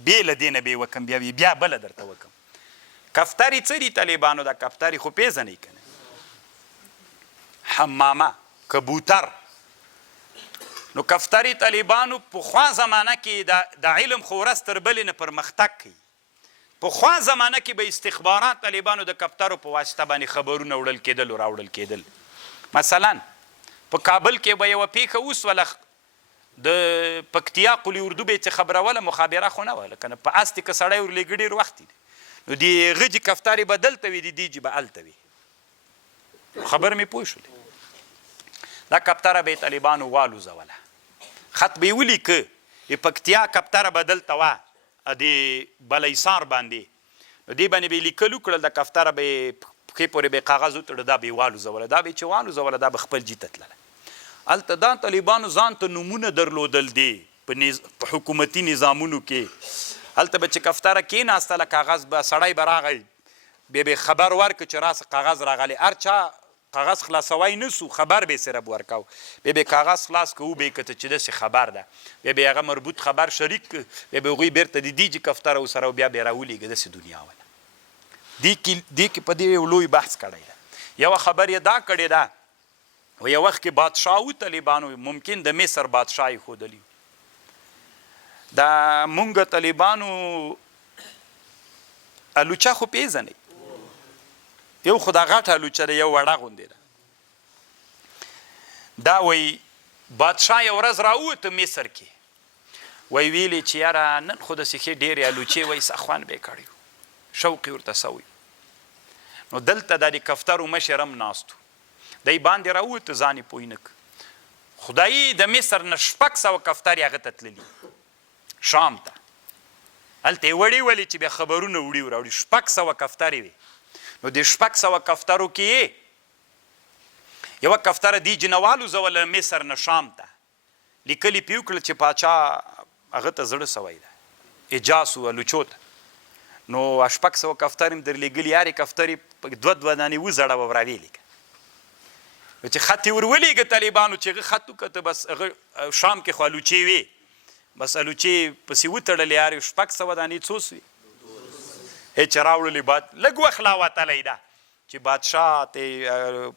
بېله دې نه به یې وکړم بیا بله درته وکړم کفترې څه دي طالبانو دا کفترې خو پېژنئ که نه حمامه کبوتر نو کفترې طالبانو پخوا زمانه کې د علم خو ورځ تر بلې نه پرمختګ کوي پخوا زمانه کې به استخبارات طالبانو د کفترو په واسطه باندې خبرونه وړل کېدل او راوړل کېدل مثلا په کابل کې به یوه پیښه وسوله د پکتیا قلي اردو به یې څه خبروله مخابره خو نه وه لکه په استې که سړی ورلېږي ډېر وخت دی نو د هغه جې کفترې به دلته وي د دې جې به هلته وي خبر مې پوه شولې دا کفتره به یې طالبانو والوزوله خط به یې ولیکه پکتیا کفتره به دلته وه د بلیسار باندې نو دې باندې به یې لیکل وکړل د کفتره به یې پښې پورې به یې کاغذ وتړه دا به یې والوزوله دا به یې چې والوزوله دا به خپل جي ته تلله هلته دا طالبانو ځان ته نومونه درلودل دي په حکومتي نظامونو کې هلته به چې کفتره کېناستله کاغذ به سړی به راغی بیا به خبر ورکړه چې راسه کاغذ راغلی هر چا کاغذ خلاصوی نه سو خبر به یې صرف ورکو بیا به یې کاغذ خلاص که وبه یې کته چې داسې خبر ده بیا به یې هغه مربوط خبر شریک کړه بیا به هغوی بیرته د دې چې کفتره ورسره بیا به یې راولېږه داسې دنیا وله دې کې په دې یو لوی بحث کړی ده یوه خبر یې دا کړې ده و یو وخت کې بادشاه و طالبانو ممکن د مصر بادشاه یې ښودلي دا مونږ طالبانو الوچه خو پېژنئ یو خو دا غټه الوچه ده یو وړه غوندې ده دا وایي بادشاه یو ورځ راووته مصر کې وایي ویلې چې یاره نن خو داسې ښې ډېرې الوچې وایي سخوان به یې کړی و شوق یې ورته سوی نو دلته دا د کفترو مشر هم ناست و دی باندې راووته ځان یې پوه نه کړ خدایي د مصر نه 600 کفترې هغه ته تللي شام ته هلته یې وړې ولې چې بیا خبرونه وړي وراوړي 600 کفترې وې نو د 600 کفترو کې یوه کفتره دی جنوالو زوله مصر نه شام ته لیکلي پې وکړل چې پاچا هغه ته زړه سوی ده اجاس ولوچو ته نو شپږ سوه کفتر هم درلېږلي هرې کفترې دوه دانې وزړه به راویلېږه چې خط یې ورولېږه طالبانو چې هغه خط وکته بس هغه شام کې خو الوچې وې بس الوچې پسې وتړلې هرې شپږ سوه دانې څو سوې چې راوړلې باد لږ وخت لا وتلی ده چې بادشاه ته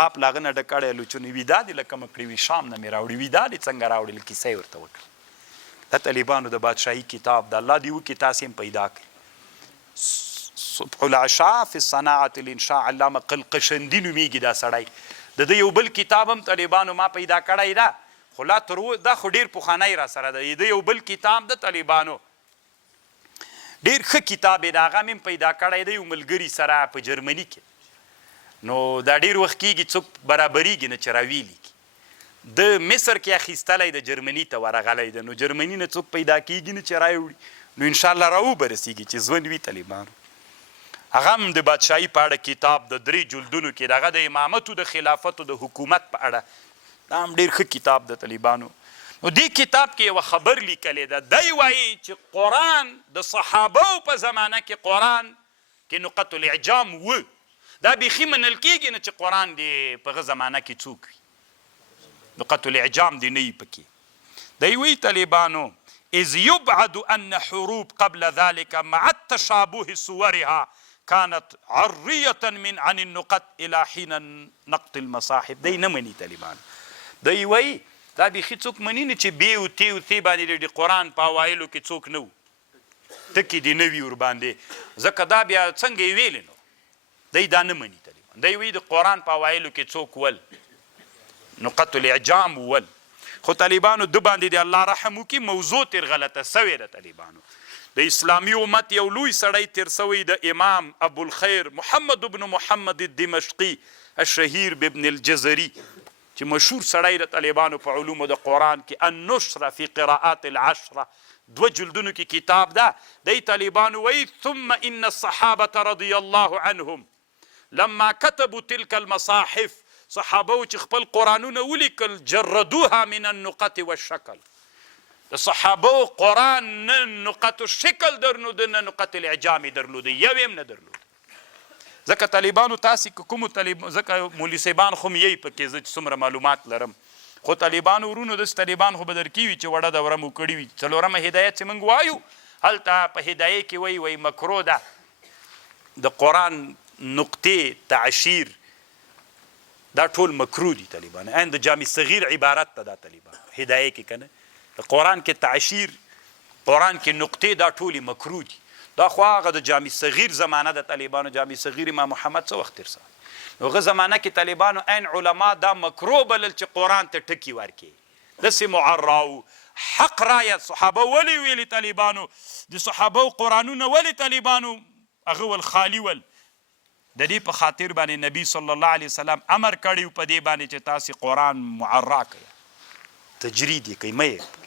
قاپ له هغه نه ډک کړی الوچونې وي دا دې لکه مکړې وي شام نه مې راوړي وي دا دې څنګه راوړل کیسه یې ورته وکړه دا طالبانو د بادشاهي کتاب د الله دې وکړي تاسې هم پیدا کړي صبح العشاء فی الصناعة الانشاء علامه قلقشندي نومیږي دا سړی د ده یو بل کتاب هم طالبانو ما پیدا کړی ده خو لا تر دا خو ډېر پخوانی را سره ده د یو بل کتاب د طالبانو ډېر ښه کتاب یې د هغه هم پیدا کړی دی یو ملګري سره په جرمني کې نو دا ډېر وخت کېږي څوک برابرېږي نه چې راویلیږي د مصر کې اخیستلی د جرمني ته ورغلی ده نو جرمني نه څوک پیدا کېږي نه چې راوړي نو انشاءالله راوبرسېږي چې ژوند وي طالبانو هغه هم د بادشاهي په اړه کتاب د 3 جلدونو کې دغه د امامتو د خلافتو د حکومت په اړه دا هم ډېر ښه کتاب د طالبانو نو دې کتاب کې یوه خبر لیکلی ده دی وایي چې قرآن د صحابو په زمانه کې قرآن کې نقط الاعجام و دا بیخي منل کېږي نه چې قرآن دې په هغه زمانه کې څوک وي نقط الاعجام دې نه وي پکې دی وایي طالبانو اذ يبعد ان حروب قبل ذلك مع التشابه صورها كانت عرية من عن النقط الى حين نقط المصاحف دی نه مني طالبان دی وایي دا بیخي څوک مني نه چې بې و تې و تې باندې د قرآن په اوایلو کې څوک نه و ټکي دې نه وي ورباندې ځکه دا بیا څنګه یې ویلې نو دی دا نه مني طالبان دی وایي د قرآن په اوایلو کې څوک ول نقط الاعجام ول خو طالبانو د باندې د الله رحم وکړي موضوع تر غلطه سوې ده طالبانو د اسلامي امت یو لوی سړی تیر سوی د امام ابو الخیر محمد بن محمد الدمشقي الشهیر بابن الجزري چې مشهور سړی د طالبانو په علومو د قرآن کې النشره فی قراءات العشره 2 جلدونو کې کتاب ده دی طالبانو وایي ثم ان الصحابه رضی الله عنهم لما كتبوا تلك المصاحف صحابو چې خپل قرآنونه ولیکل جردوها من النقط والشکل د صحابو قرآن نه نقط الشکل درلوده نه نقط الاعجام درلوده یو هم نه درلوده ځکه طالبانو تاسې که کومو ځکه مولي صاحبان خو م یی پکې زه چې څومره معلومات لرم خو طالبانو ورونو داسې طالبان خو به درکې وي چې وړه دوره مو کړي وي څلورمه هدایت چې موږ وایو هلته په هدایه کې وایي مکرو ده د قرآن نقطې تعشیر دا ټول مکرو دي طالبان عین د جامع صغیر عبارت ته دا طالبان هدایه کې که نه د قرآن کې تعشیر قرآن کې نقطې دا ټولې مکرو دي دا خو هغه د جامع صغیر زمانه د طالبانو جامع صغیر امام محمد څه وخت تېر سوی نو هغه زمانه کې طالبانو عین علما دا مکرو بلل چې قرآن ته ټکي ورکړي داسې معراو حق رایه صحابه ولې ویلي طالبانو د صحابو قرآنونه ولې طالبانو هغه ول خالي ول د دې په خاطر باندې نبی صلی الله علیه وسلم امر کړی په دې باندې چې تاسې قرآن معرا کړئ تجرید یې کوئ مه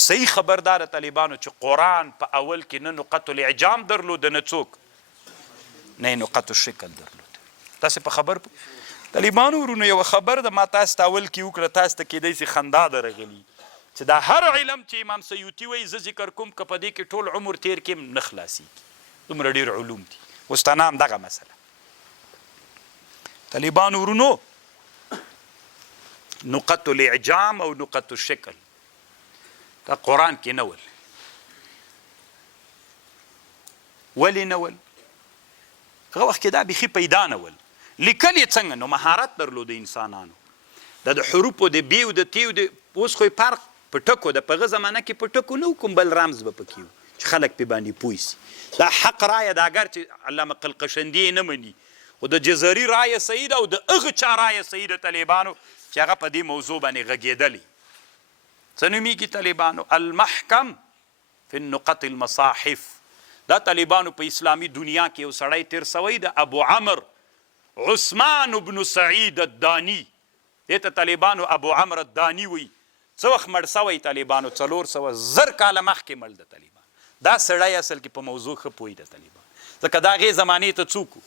صحیح خبردار طالبانو چې قرآن په اول کې نه نقط الاعجام درلوده نه څوک نه نقط الشکل درلوده تاسې په خبر طالبانو ورونو یوه خبر ده ما تاسو ته اول کې وکړه تاسو ته کیدای شي خندا درغلي چې دا هر علم چې امام سیوطي وایي زه ذکر کوم که په دې کې ټول عمر تیر کې نه خلاصېږي دومره ډېر علوم دي اوس تا نام دغه مسله طالبانو ورونو نقط الاعجام او نقط الشکل دا قرآن کې نه ول ولې نه ول هغه وخت کې دا بیخي پیدا نه ول لیکل یې څنګه نو مهارت درلوده انسانانو دا د حروفو د بې او د تې او د اوس خو یې فرق په ټکو ده په هغه زمانه کې په ټکو نه و کوم بل رمز به پکې و چې خلک پې باندې پوه سي دا حق رایه ده اگر چې علامه قلقشندي یې نه مني خو د جزري رایه صحیح ده او د هغه چا رایه صحیح ده طالبانو چې هغه په دې موضوع باندې غږېدلی څه نومیږي طالبانو المحکم فی النقط المصاحف دا طالبانو په اسلامي دنیا کې یو سړی تیر سوی د ابو عمر عثمان بن سعید الدانی دې ته طالبانو ابو عمر الدانی وی څه وخت مړ سوی طالبانو 400 کاله مخکې مړ د طالبان دا سړی اصل کې په موضوع ښه پوهی د طالبان ځکه دا هغې زمانې ته څوک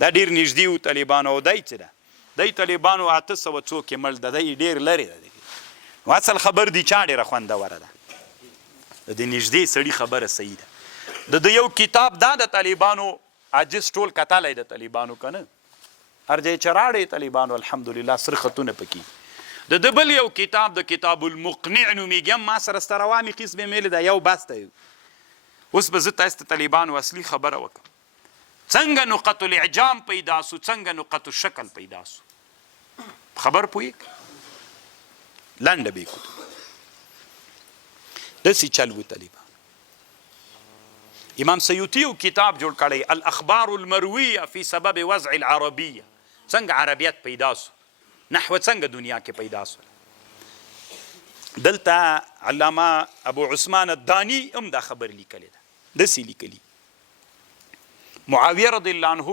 دا ډېر نږدې و طالبانو او دی چې ده دی طالبانو 800 څوک یې مړ د دی ډېر لرې ده. نو اصل خبر دی چا ډېره خوندوره ده، د دې نږدې سړي خبره صحیح ده. د یو کتاب دا د طالبانو عاجز ټول کتلی د طالبانو که نه، هر ځای چې راړې طالبانو الحمدلله سره خطونه پکې. د بل یو کتاب د کتاب المقنع نومېږي، هم ما سره سته روانې قسمې میلې ده، یو بس دی. اوس به زه تاسو ته طالبانو اصلي خبره وکړم، څنګه نقط الاعجام پیدا سو، څنګه نقط الشکل پیدا سو. خبر پوهېږ لنډه به یې کړو. داسې چل و طالبان. امام سیوطي یو کتاب جوړ کړی الاخبار المرویه فی سبب وضع العربیه، څنګه عربیت پیدا سو، نحو څنګه دنیا کې پیدا سو. دلته علامه ابو عثمان الدانی هم دا خبر لیکلی ده، داسې لیکلي معاویه رضی الله عنه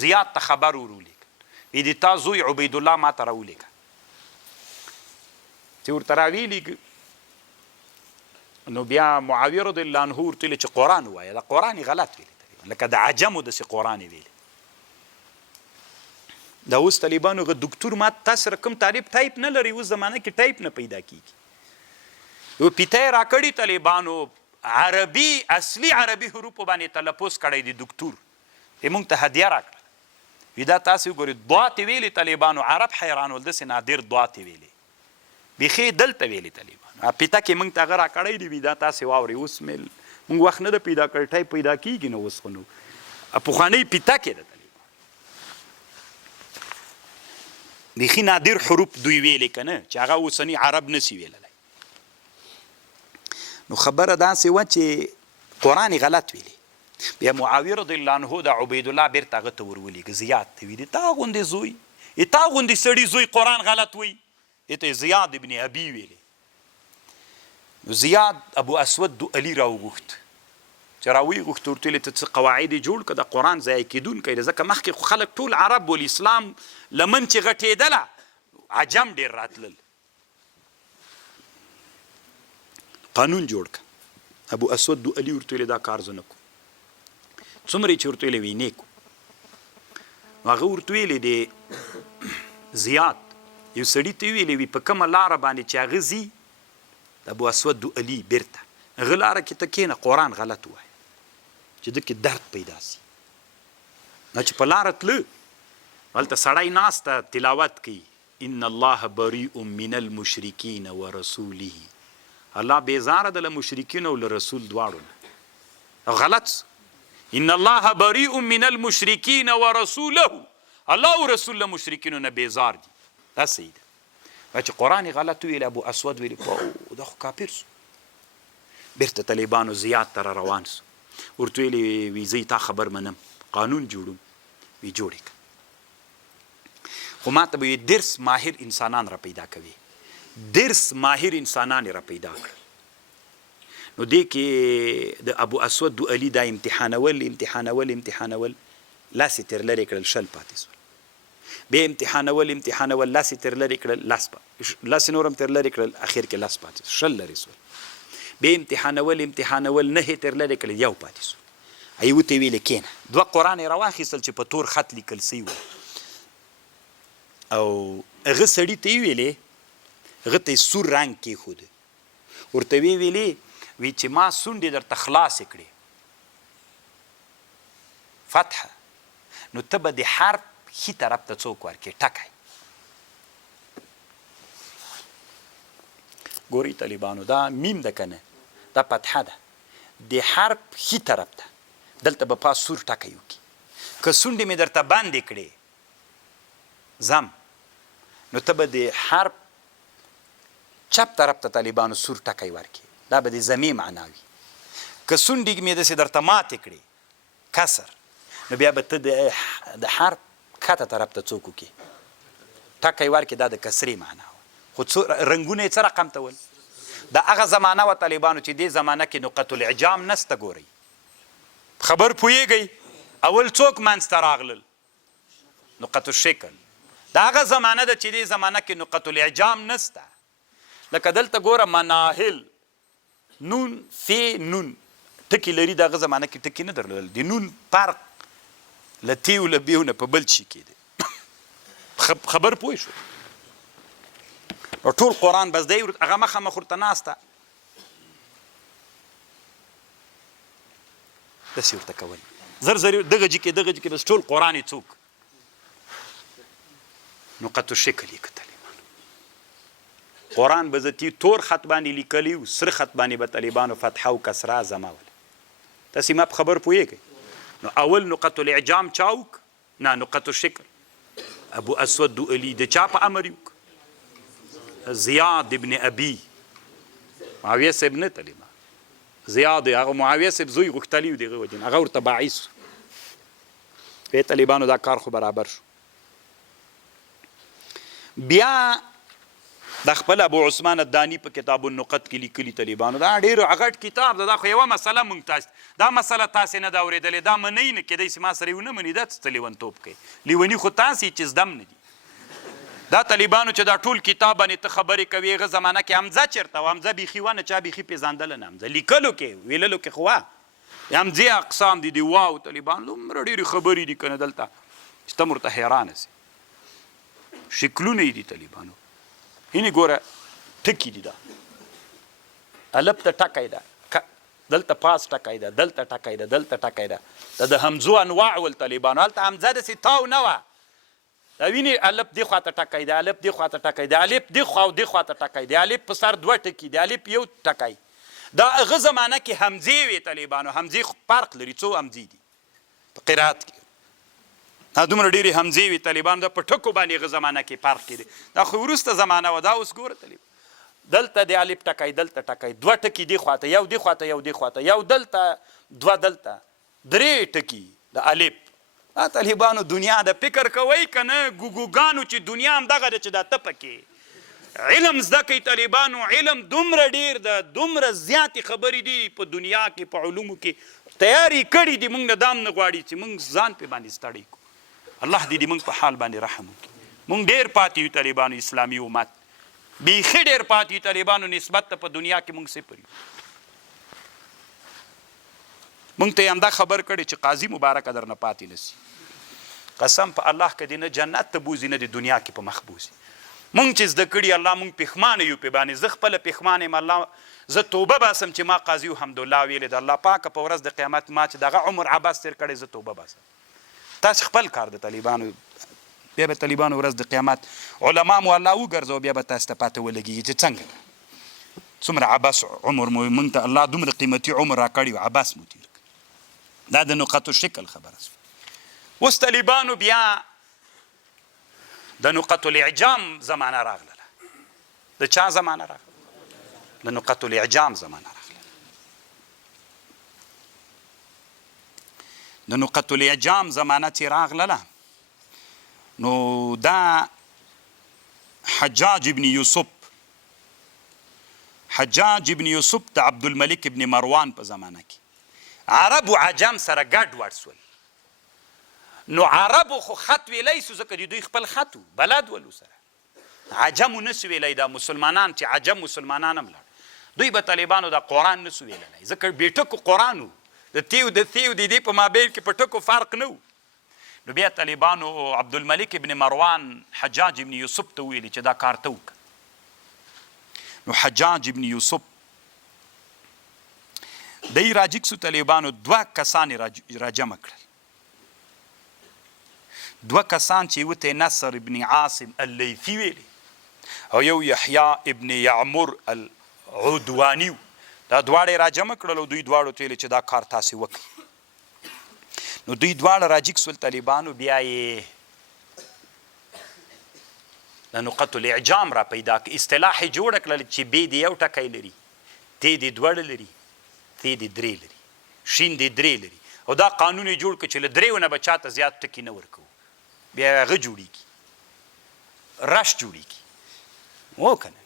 زیاد ته خبر ورولیږه، وی د تا زوی عبیدالله ما ته راولیږه. چې ورته راویلیږه نو بیا معاویه رضی الله عنه ورته ویلې چې قرآن ووایه. دا قرآن یې غلط ویلی، لکه د عجمو داسې قرآن یې ویلی. دا اوس طالبانو هغه دکتور ما تاسو سره کوم طالب ټایپ نه لري، اوس زمانه کې ټایپ نه پیدا کېږي. یو پیته یې راکړي طالبانو عربي اصلي عربي حروفو باندې تلفظ کړی دی دکتور، یې موږ ته هدیه راکړه. وي دا تاسې وګورئ دوات یې ویلې طالبانو، عرب حیران ول داسې نادر دوات یې ویلې، بیخي دلته ویلې طالبانو. پیته کې موږ ته هغه راکړی دی، وي دا تاسې واورئ. اوس موږ وخت نه ده پیدا کړی، ټایپ پیدا کېږي نو اوس خو نو پخوانۍ پیته کې ده بیخي نادر حروف دوی ویلې که نه، چې هغه اوسني عرب نسي ویللی. نو خبره داسې وه چې قرآن یې غلط ویلي. بیا معاویه رضی الله عنه د عبیدالله بیرته هغه ته ورولېږه زیاد ته، ویلي تا غوندې زوی تا غوندې سړي زوی قرآن غلط وی. ته زیاد ابن ابي ویلې. زیاد ابو اسود دوالي راوغوښت، چې راویې غوښت ورته ویلې ته څه قواعد یې جوړ کړه، د قرآن ضایع کېدونکی دی، ځکه مخکې خو خلک ټول عرب ول، اسلام لمن چې غټېدله عجم ډېر راتلل. قانون جوړ کړه. ابو اسود دوالي ورته ویلې دا کار زه نه کوم. څومره یې چې ورته ویلې وی نه کوم. نو هغه ورته ویلې دی زیاد یو سړي ته ویلې وي په کومه لاره باندې چې هغه ځي د ابو اسود دوالي بیرته هغه لاره کې ته کښېنه قرآن غلط ووایه چې ده کې درد پیدا سي. نو چې په لاره تله هلته سړی ناسته تلاوت کوي ان الله بریء من المشرکین ورسوله، الله بیزاره ده له مشرکینو او له رسول دواړو نه. غلط ان الله بریء من المشرکین ورسوله، الله او رسول له مشرکینو نه بیزار دي. دا صحیح ده. چې قرآن یې غلط ویل ابو اسود ویلي دا خو کافر سو. بیرته طالبانو زیاد ته را روان سو، ورته ویلې وي زه تا خبر منم، قانون جوړوم. وی جوړې کړه. خو ما ته به وي درس ماهر انسانان را پیدا کوي، درس ماهر انسانان را پیدا کړه. نو دې کې د ابو اسود دوالي دا امتحانول لاس یې تر لرې کړل، شل پاتې سول. بیا امتحانول لاس یې تر لرې کړل، لاس نور هم تر لرې کړل، اخر کې لاس پاتې سو، شل لرې سول. بیا امتحانول نه یې تر لرې کړل، یو پاتې سو. ایو ته ویلې کېنه. دوه قرآن یې راواخیستل چې په تور خط لیکل سوي وو، او هغه سړي ته یې ویلې، هغه ته یې سور رنګ کېښوده، ورته ویلې وی چې ما سونډې درته خلاصې کړې فتحه، نو ته به د حرف ښي طرف ته څوک ورکې ټکی. ګورئ طالبانو دا میم ده که نه، دا فتحه ده، د حرف ښي طرف ته دلته به پاس سور ټکی وکړي. که سونډې مې درته بندې کړې زم، نو ته به د حرف چپ طرف ته طالبانو سور ټکی ورکړي، دا به د زمې معنا وي. که سونډې مې داسې درته ماتې کړې کسر، نو بیا به ته د حرف کته طرف ته څوک وکړي ټکی ورکړي، دا د کسرې معنا وه. خو رنګونه یې څه رقم ته ول؟ دا هغه زمانه وه طالبانو چې دې زمانه کې نقط الاعجام نسته. ګورئ خبر پوهیږئ اول څوک منځته راغلل؟ نقط الشکل. دا هغه زمانه ده چې دې زمانه کې نقط الاعجام نسته. لکه دلته ګوره مناهل نون فی نون ټکي لري، د هغه زمانه کې ټکي نه درلودل. د نون فرق له تیو له بیو نه په بل شي کې دی. خبر پوه شو ټول قرآن بس دی هغه مخامخ ورته ناسته داسې ورته کول زر زر دغه جي کې بس ټول قرآن یې څوک نقط الشکل یې کتلی قرآن به زه تور خط باندې لیکلی و سره خط باندې به طالبانو فتحه و کسره زمول تاسې ما په خبر پوهېږئ نو اول نقط الاعجام چاوک نه نقط الشکل ابو اسود دوئلي د چا په امر یوک زیاد ابن ابي معاویه صاحب نه تلی ما زیاد هغه معاویه صاحب زوی غوښتلی و دغه وجې هغه ورته باعث بیا طالبانو دا کار خو برابر شو بیا د خپل ابو عثمان الداني په کتاب النقط کې لیکلي طالبانو دا ډېر غټ کتاب ده دا خو یوه مسله مونږ تاسو دا مسله تاسې نه ده اورېدلې دا منئ نه کېدی چې ما سره یې ونه مني دا څه لیونتوب کوي لیوني خو تاسې چې زدم نه دي دا طالبانو چې دا ټول کتاب باندې ته خبرې کوي هغه زمانه کې حمزه چېرته و حمزه بیخي ونه چا بیخي پېژندله نه حمزه لیکلو کې ویللو کې خو وه حمزې اقسام دي واو طالبان دومره ډېرې خبرې دي که نه دلته چې ته ورته حیرانه سي شکلونه یې دي طالبانو هینې ګوره ټکي دي دا الف ته ټکی ده دلته پاس ټکی ده دلته ټکی ده دلته ټکی ده دا د حمزو انواع ول طالبانو هلته حمزه داسې تاو نه وه دا وینې الف دې خواته ټکی ده الف دې خواته ټکی ده الف دې خوا او دې خواته ټکی ده الف په سر دوه ټکي دي الف یو ټکی دا هغه زمانه کې حمزې وې طالبانو حمزې فرق لري څو حمزې دي په قرات کې دا دومره ډېرې حمزې وي طالبانو دا په ټکو باندې هغه زمانه کې فرق کې دی دا خو وروسته زمانه وه دا اوس ګوره طالب دلته د الف ټکی دلته ټکی دوه ټکي دې خواته یو دې خواته یو دې خواته یو دلته دوه دلته درې ټکي د الف دا طالبانو دنیا د فکر کوئ که نه ګوګوګانو چې دنیا همدغه ده چې دا ته پکې علم زده کوي طالبانو علم دومره ډېر ده دومره زیاتې خبرې دي په دنیا کې په علومو کې تیاری کړي دي موږ نه دام نه غواړي چې موږ ځان پې باندې ستړی کړو الله دې موږ په حال باندې رحم وکړي موږ ډېر پاتې یو طالبانو اسلامي امت بیخي ډېر پاتې یو طالبانو نسبت ته په دنیا کې موږ صفر یو موږ ته یې همدا خبر کړی چې قاضي مبارکه درنه پاتې نسي قسم په الله که دې نه جنت ته بوځي نه د دنیا کې په مخ بوځي موږ چې زده کړي الله موږ پښمانه یو پې باندې زه خپله پښمانه یم الله زه توبه باسم چې ما قاضي الحمدلله ویلې ده الله پاکه په ورځ د قیامت ما چې دغه عمر عباس تېر کړی زه توبه باسم تاسې خپل کار د طالبانو بیا به طالبانو ورځ د قیامت علما مو الله وګرځو بیا به تاسو ته پاته ولګېږي چې څنګه څومره عباس عمر مو موږ ته الله دومره قیمتي عمر راکړی و عباس مو تېر کړي دا د نقطو شکل خبره شوه اوس طالبانو بیا د نقط الاعجام زمانه راغله د چا زمانه راغله د نقط الاعجام زمانه راغله د نقط الاعجام زمانه چې راغله نو دا حجاج ابن یوسف د عبدالملک ابن مروان په زمانه کې عربو عجم سره ګډ وډ سول نو عربو خو خط ویلی سو ځکه دوی خپل خط و بلد ولو سره عجمو نسو ویلی دا مسلمانان چې عجم مسلمانان هم لاړ دوی به طالبانو دا قرآن نسو ویللی ځکه بې ټکو قرآن و د تیو د ثیو د دې په مابین کې په ټکو فرق نه و نو بیا طالبانو عبدالملک ابن مروان حجاج ابن یوسف ته ویلي چې دا کار ته وکړه نو حجاج ابن یوسف دی راجګ سو طالبانو دوه کسان راجمع کړل دوه کسان چې یو ته نصر ابن عاصم اللیثي ویلي او یو یحیی ابن یعمر العدواني دا دواړه راجمع کړل او دوی دواړو ته ویلي چې دا کار تاسې وکړئ نو دوی دواړه راجګ سول طالبانو بیا یې د نقط الاعجام را پیدا کړ اصطلاح یې جوړه کړل چې بې دې یو ټکی لري تی دې دوړه لري تی دې درې لري شین دې درې لري او دا قانون یې جوړ کړ چې له دریو نه به چاته زیات ټکي نه ورکوو بیا هغه جوړېږي رش جوړېږي و که نه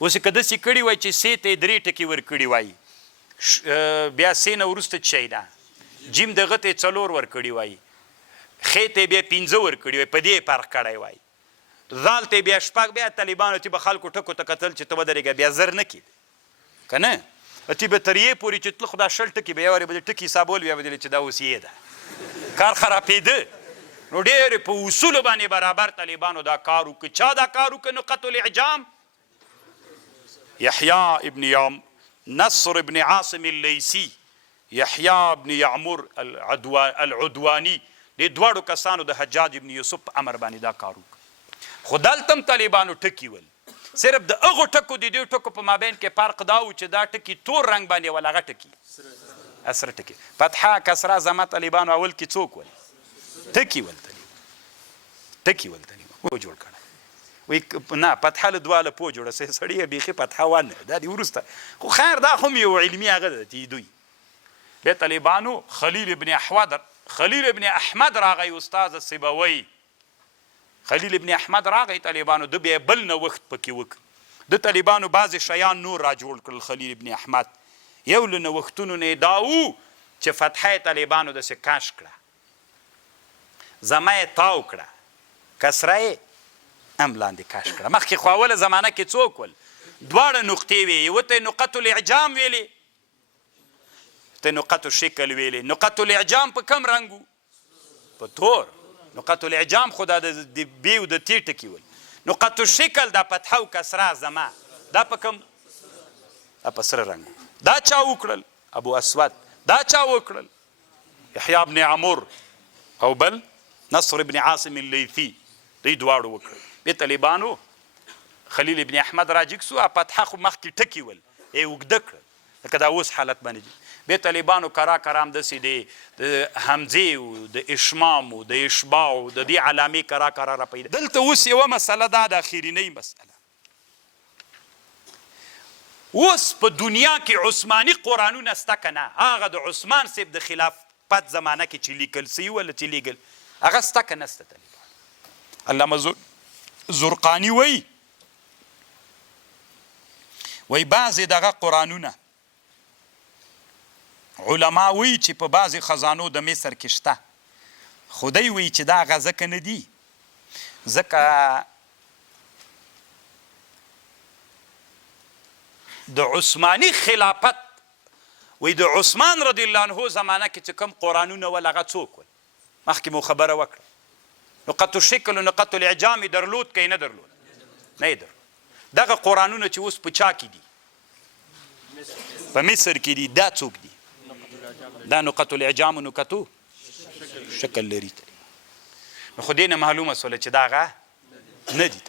اوس یې که داسې کړي وای چې سې ته یې درې ټکي ورکړي وای بیا سې نه وروسته څه شی ده جیم دغه ته یې څلور ورکړي وای خې ته یې بیا پنځه ورکړي وای په دې یې فرق کړی وای ذال ته یې بیا شپږ بیا طالبانو چې به خلکو ټکو ته کتل چې ته ودرېږه بیا زر نه کېد که نه تی به تر یې پورې چې تله خو دا شل ټکي به یې وارې به د ټکي حسابول بیا به دلې چې دا اوس یې ده کار خرابېده نو ډېر په اصولو باندې برابر طالبانو دا کار وکړي. چا دا کار وکړي؟ نقط الاعجام یحیی ابن نصر ابن عاصم اللیثي، یحیی ابن یعمر العدوانی، دې دواړو کسانو د حجاج ابن یوسف په امر باندې دا کار وکړ. خو دلته هم طالبانو ټکي ول. صرف د هغو ټکو د دې ټکو په مابین کې فرق دا و چې دا ټکي تور رنګ باندې ول، هغه ټکي اسره ټکي. فتحه کسره زما طالبانو اول کې څوک ول؟ ټکي ول. ټکي ول پوه جوړ کړه. وایي نه فتحه له دواله پوه جوړه سړی بیخي فتحه ونه دا دې وروسته. خو خیر دا خو هم یو علمي هغه ده چې دوی بیا طالبانو خلیل ابن احمد راغی، استاد سیبوی خلیل ابن احمد راغی طالبانو، د بیا بل نوښت پکې وکړ. د طالبانو بعضې شیان نور را جوړ کړل. خلیل ابن احمد یو له نوښتونو نه دا و چې فتحه طالبانو داسې کاش کړه، زما یې تاو کړه، کسره یې هم لاندې کاش کړه. مخکې خو اوله زمانه کې څوک ول؟ دواړه نقطې وې، یوه ته یې نقط الاعجام ویلې، ته نقط الشکل ویلې. نقط الاعجام په کم رنګ و؟ په تور. نقط الاعجام خو دا د بی او د تی ټکي ول. نقط الشکل دا فتحه او کسره زما دا په کم؟ دا په سره رنګ. دا چا وکړل؟ ابو اسود. دا چا وکړل؟ یحیی ابن عمر او بل نصر ابن عاصم اللیثي، دوی دواړو وکړل. بیا طالبانو خلیل ابن احمد راجګ سو، فتحه خو مخکې ټکي ول، یې اوږده کړل لکه دا اوس حالت باندې. بیا طالبانو کرا کرام داسې د همزې و د اشمام و د اشباع و د دې علامې کرا کرا را پیدا. دلته اوس یوه مسله دا د اخرینۍ مسله، اوس په دنیا کې عثماني قرآنونه شته که نه؟ هغه د عثمان صاحب د خلافت زمانه کې چې لیکل سوي ولا چې لیږل هغه شته که نه شته؟ طالبان علامه زرقاني وایي بعضې دغه قرآنونه علما وایي چې په بعضې خزانو د مصر کې شته، خو دی وایي چې دا هغه ځکه نه دي ځکه د عثماني خلافت وایي د عثمان رضی الله عنه زمانه کې چې کوم قرآنونه ول هغه څوک ول؟ مخکې مو خبره وکړه. نقط الشکل و نقط الاعجام یې درلود که یې نه درلود؟ نه یې درلود. دغه قرآنونه چې اوس په چا کې دي؟ په مصر کې دي. دا څوک دي؟ دا نقط الاعجام و نقطو شکل لري. نو خو دې نه معلومه سوله چې دا هغه نه دي.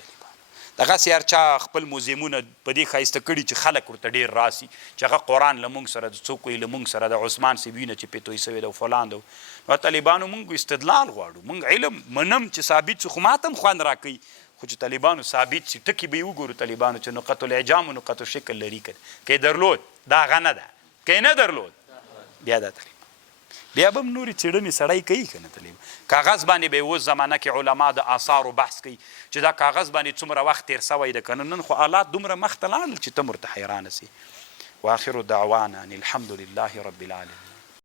دغسې هر چا خپل موزیمونه په دې ښایسته کړي چې خلک ورته ډېر راسي چې هغه قرآن له مونږ سره د څوک وایي له مونږ سره د عثمان صاحب وینه چې پې توی سوې ده او فلان ده. نو طالبانو مونږ استدلال غواړو، مونږ علم منم چې ثابت شو، خو ماته هم خوند راکوي خو چې طالبانو ثابت شي ټکي به یې وګورو طالبانو چې نقط الاعجام و نقط الشکل لري که یې درلود دا هغه نه ده، که یې نه درلود بیا دا طالبان بیا به هم نورې څېړنې سړی کوي که نه. طالبان کاغذ باندې به یې اوس زمانه کې علما د آثارو بحث کوي چې دا کاغذ باندې څومره وخت تېر سوی ده که نه. نن خو آلات دومره مخته لاړل چې ته ورته حیرانه سي. واخر دعوانا ان الحمد لله رب العالمین.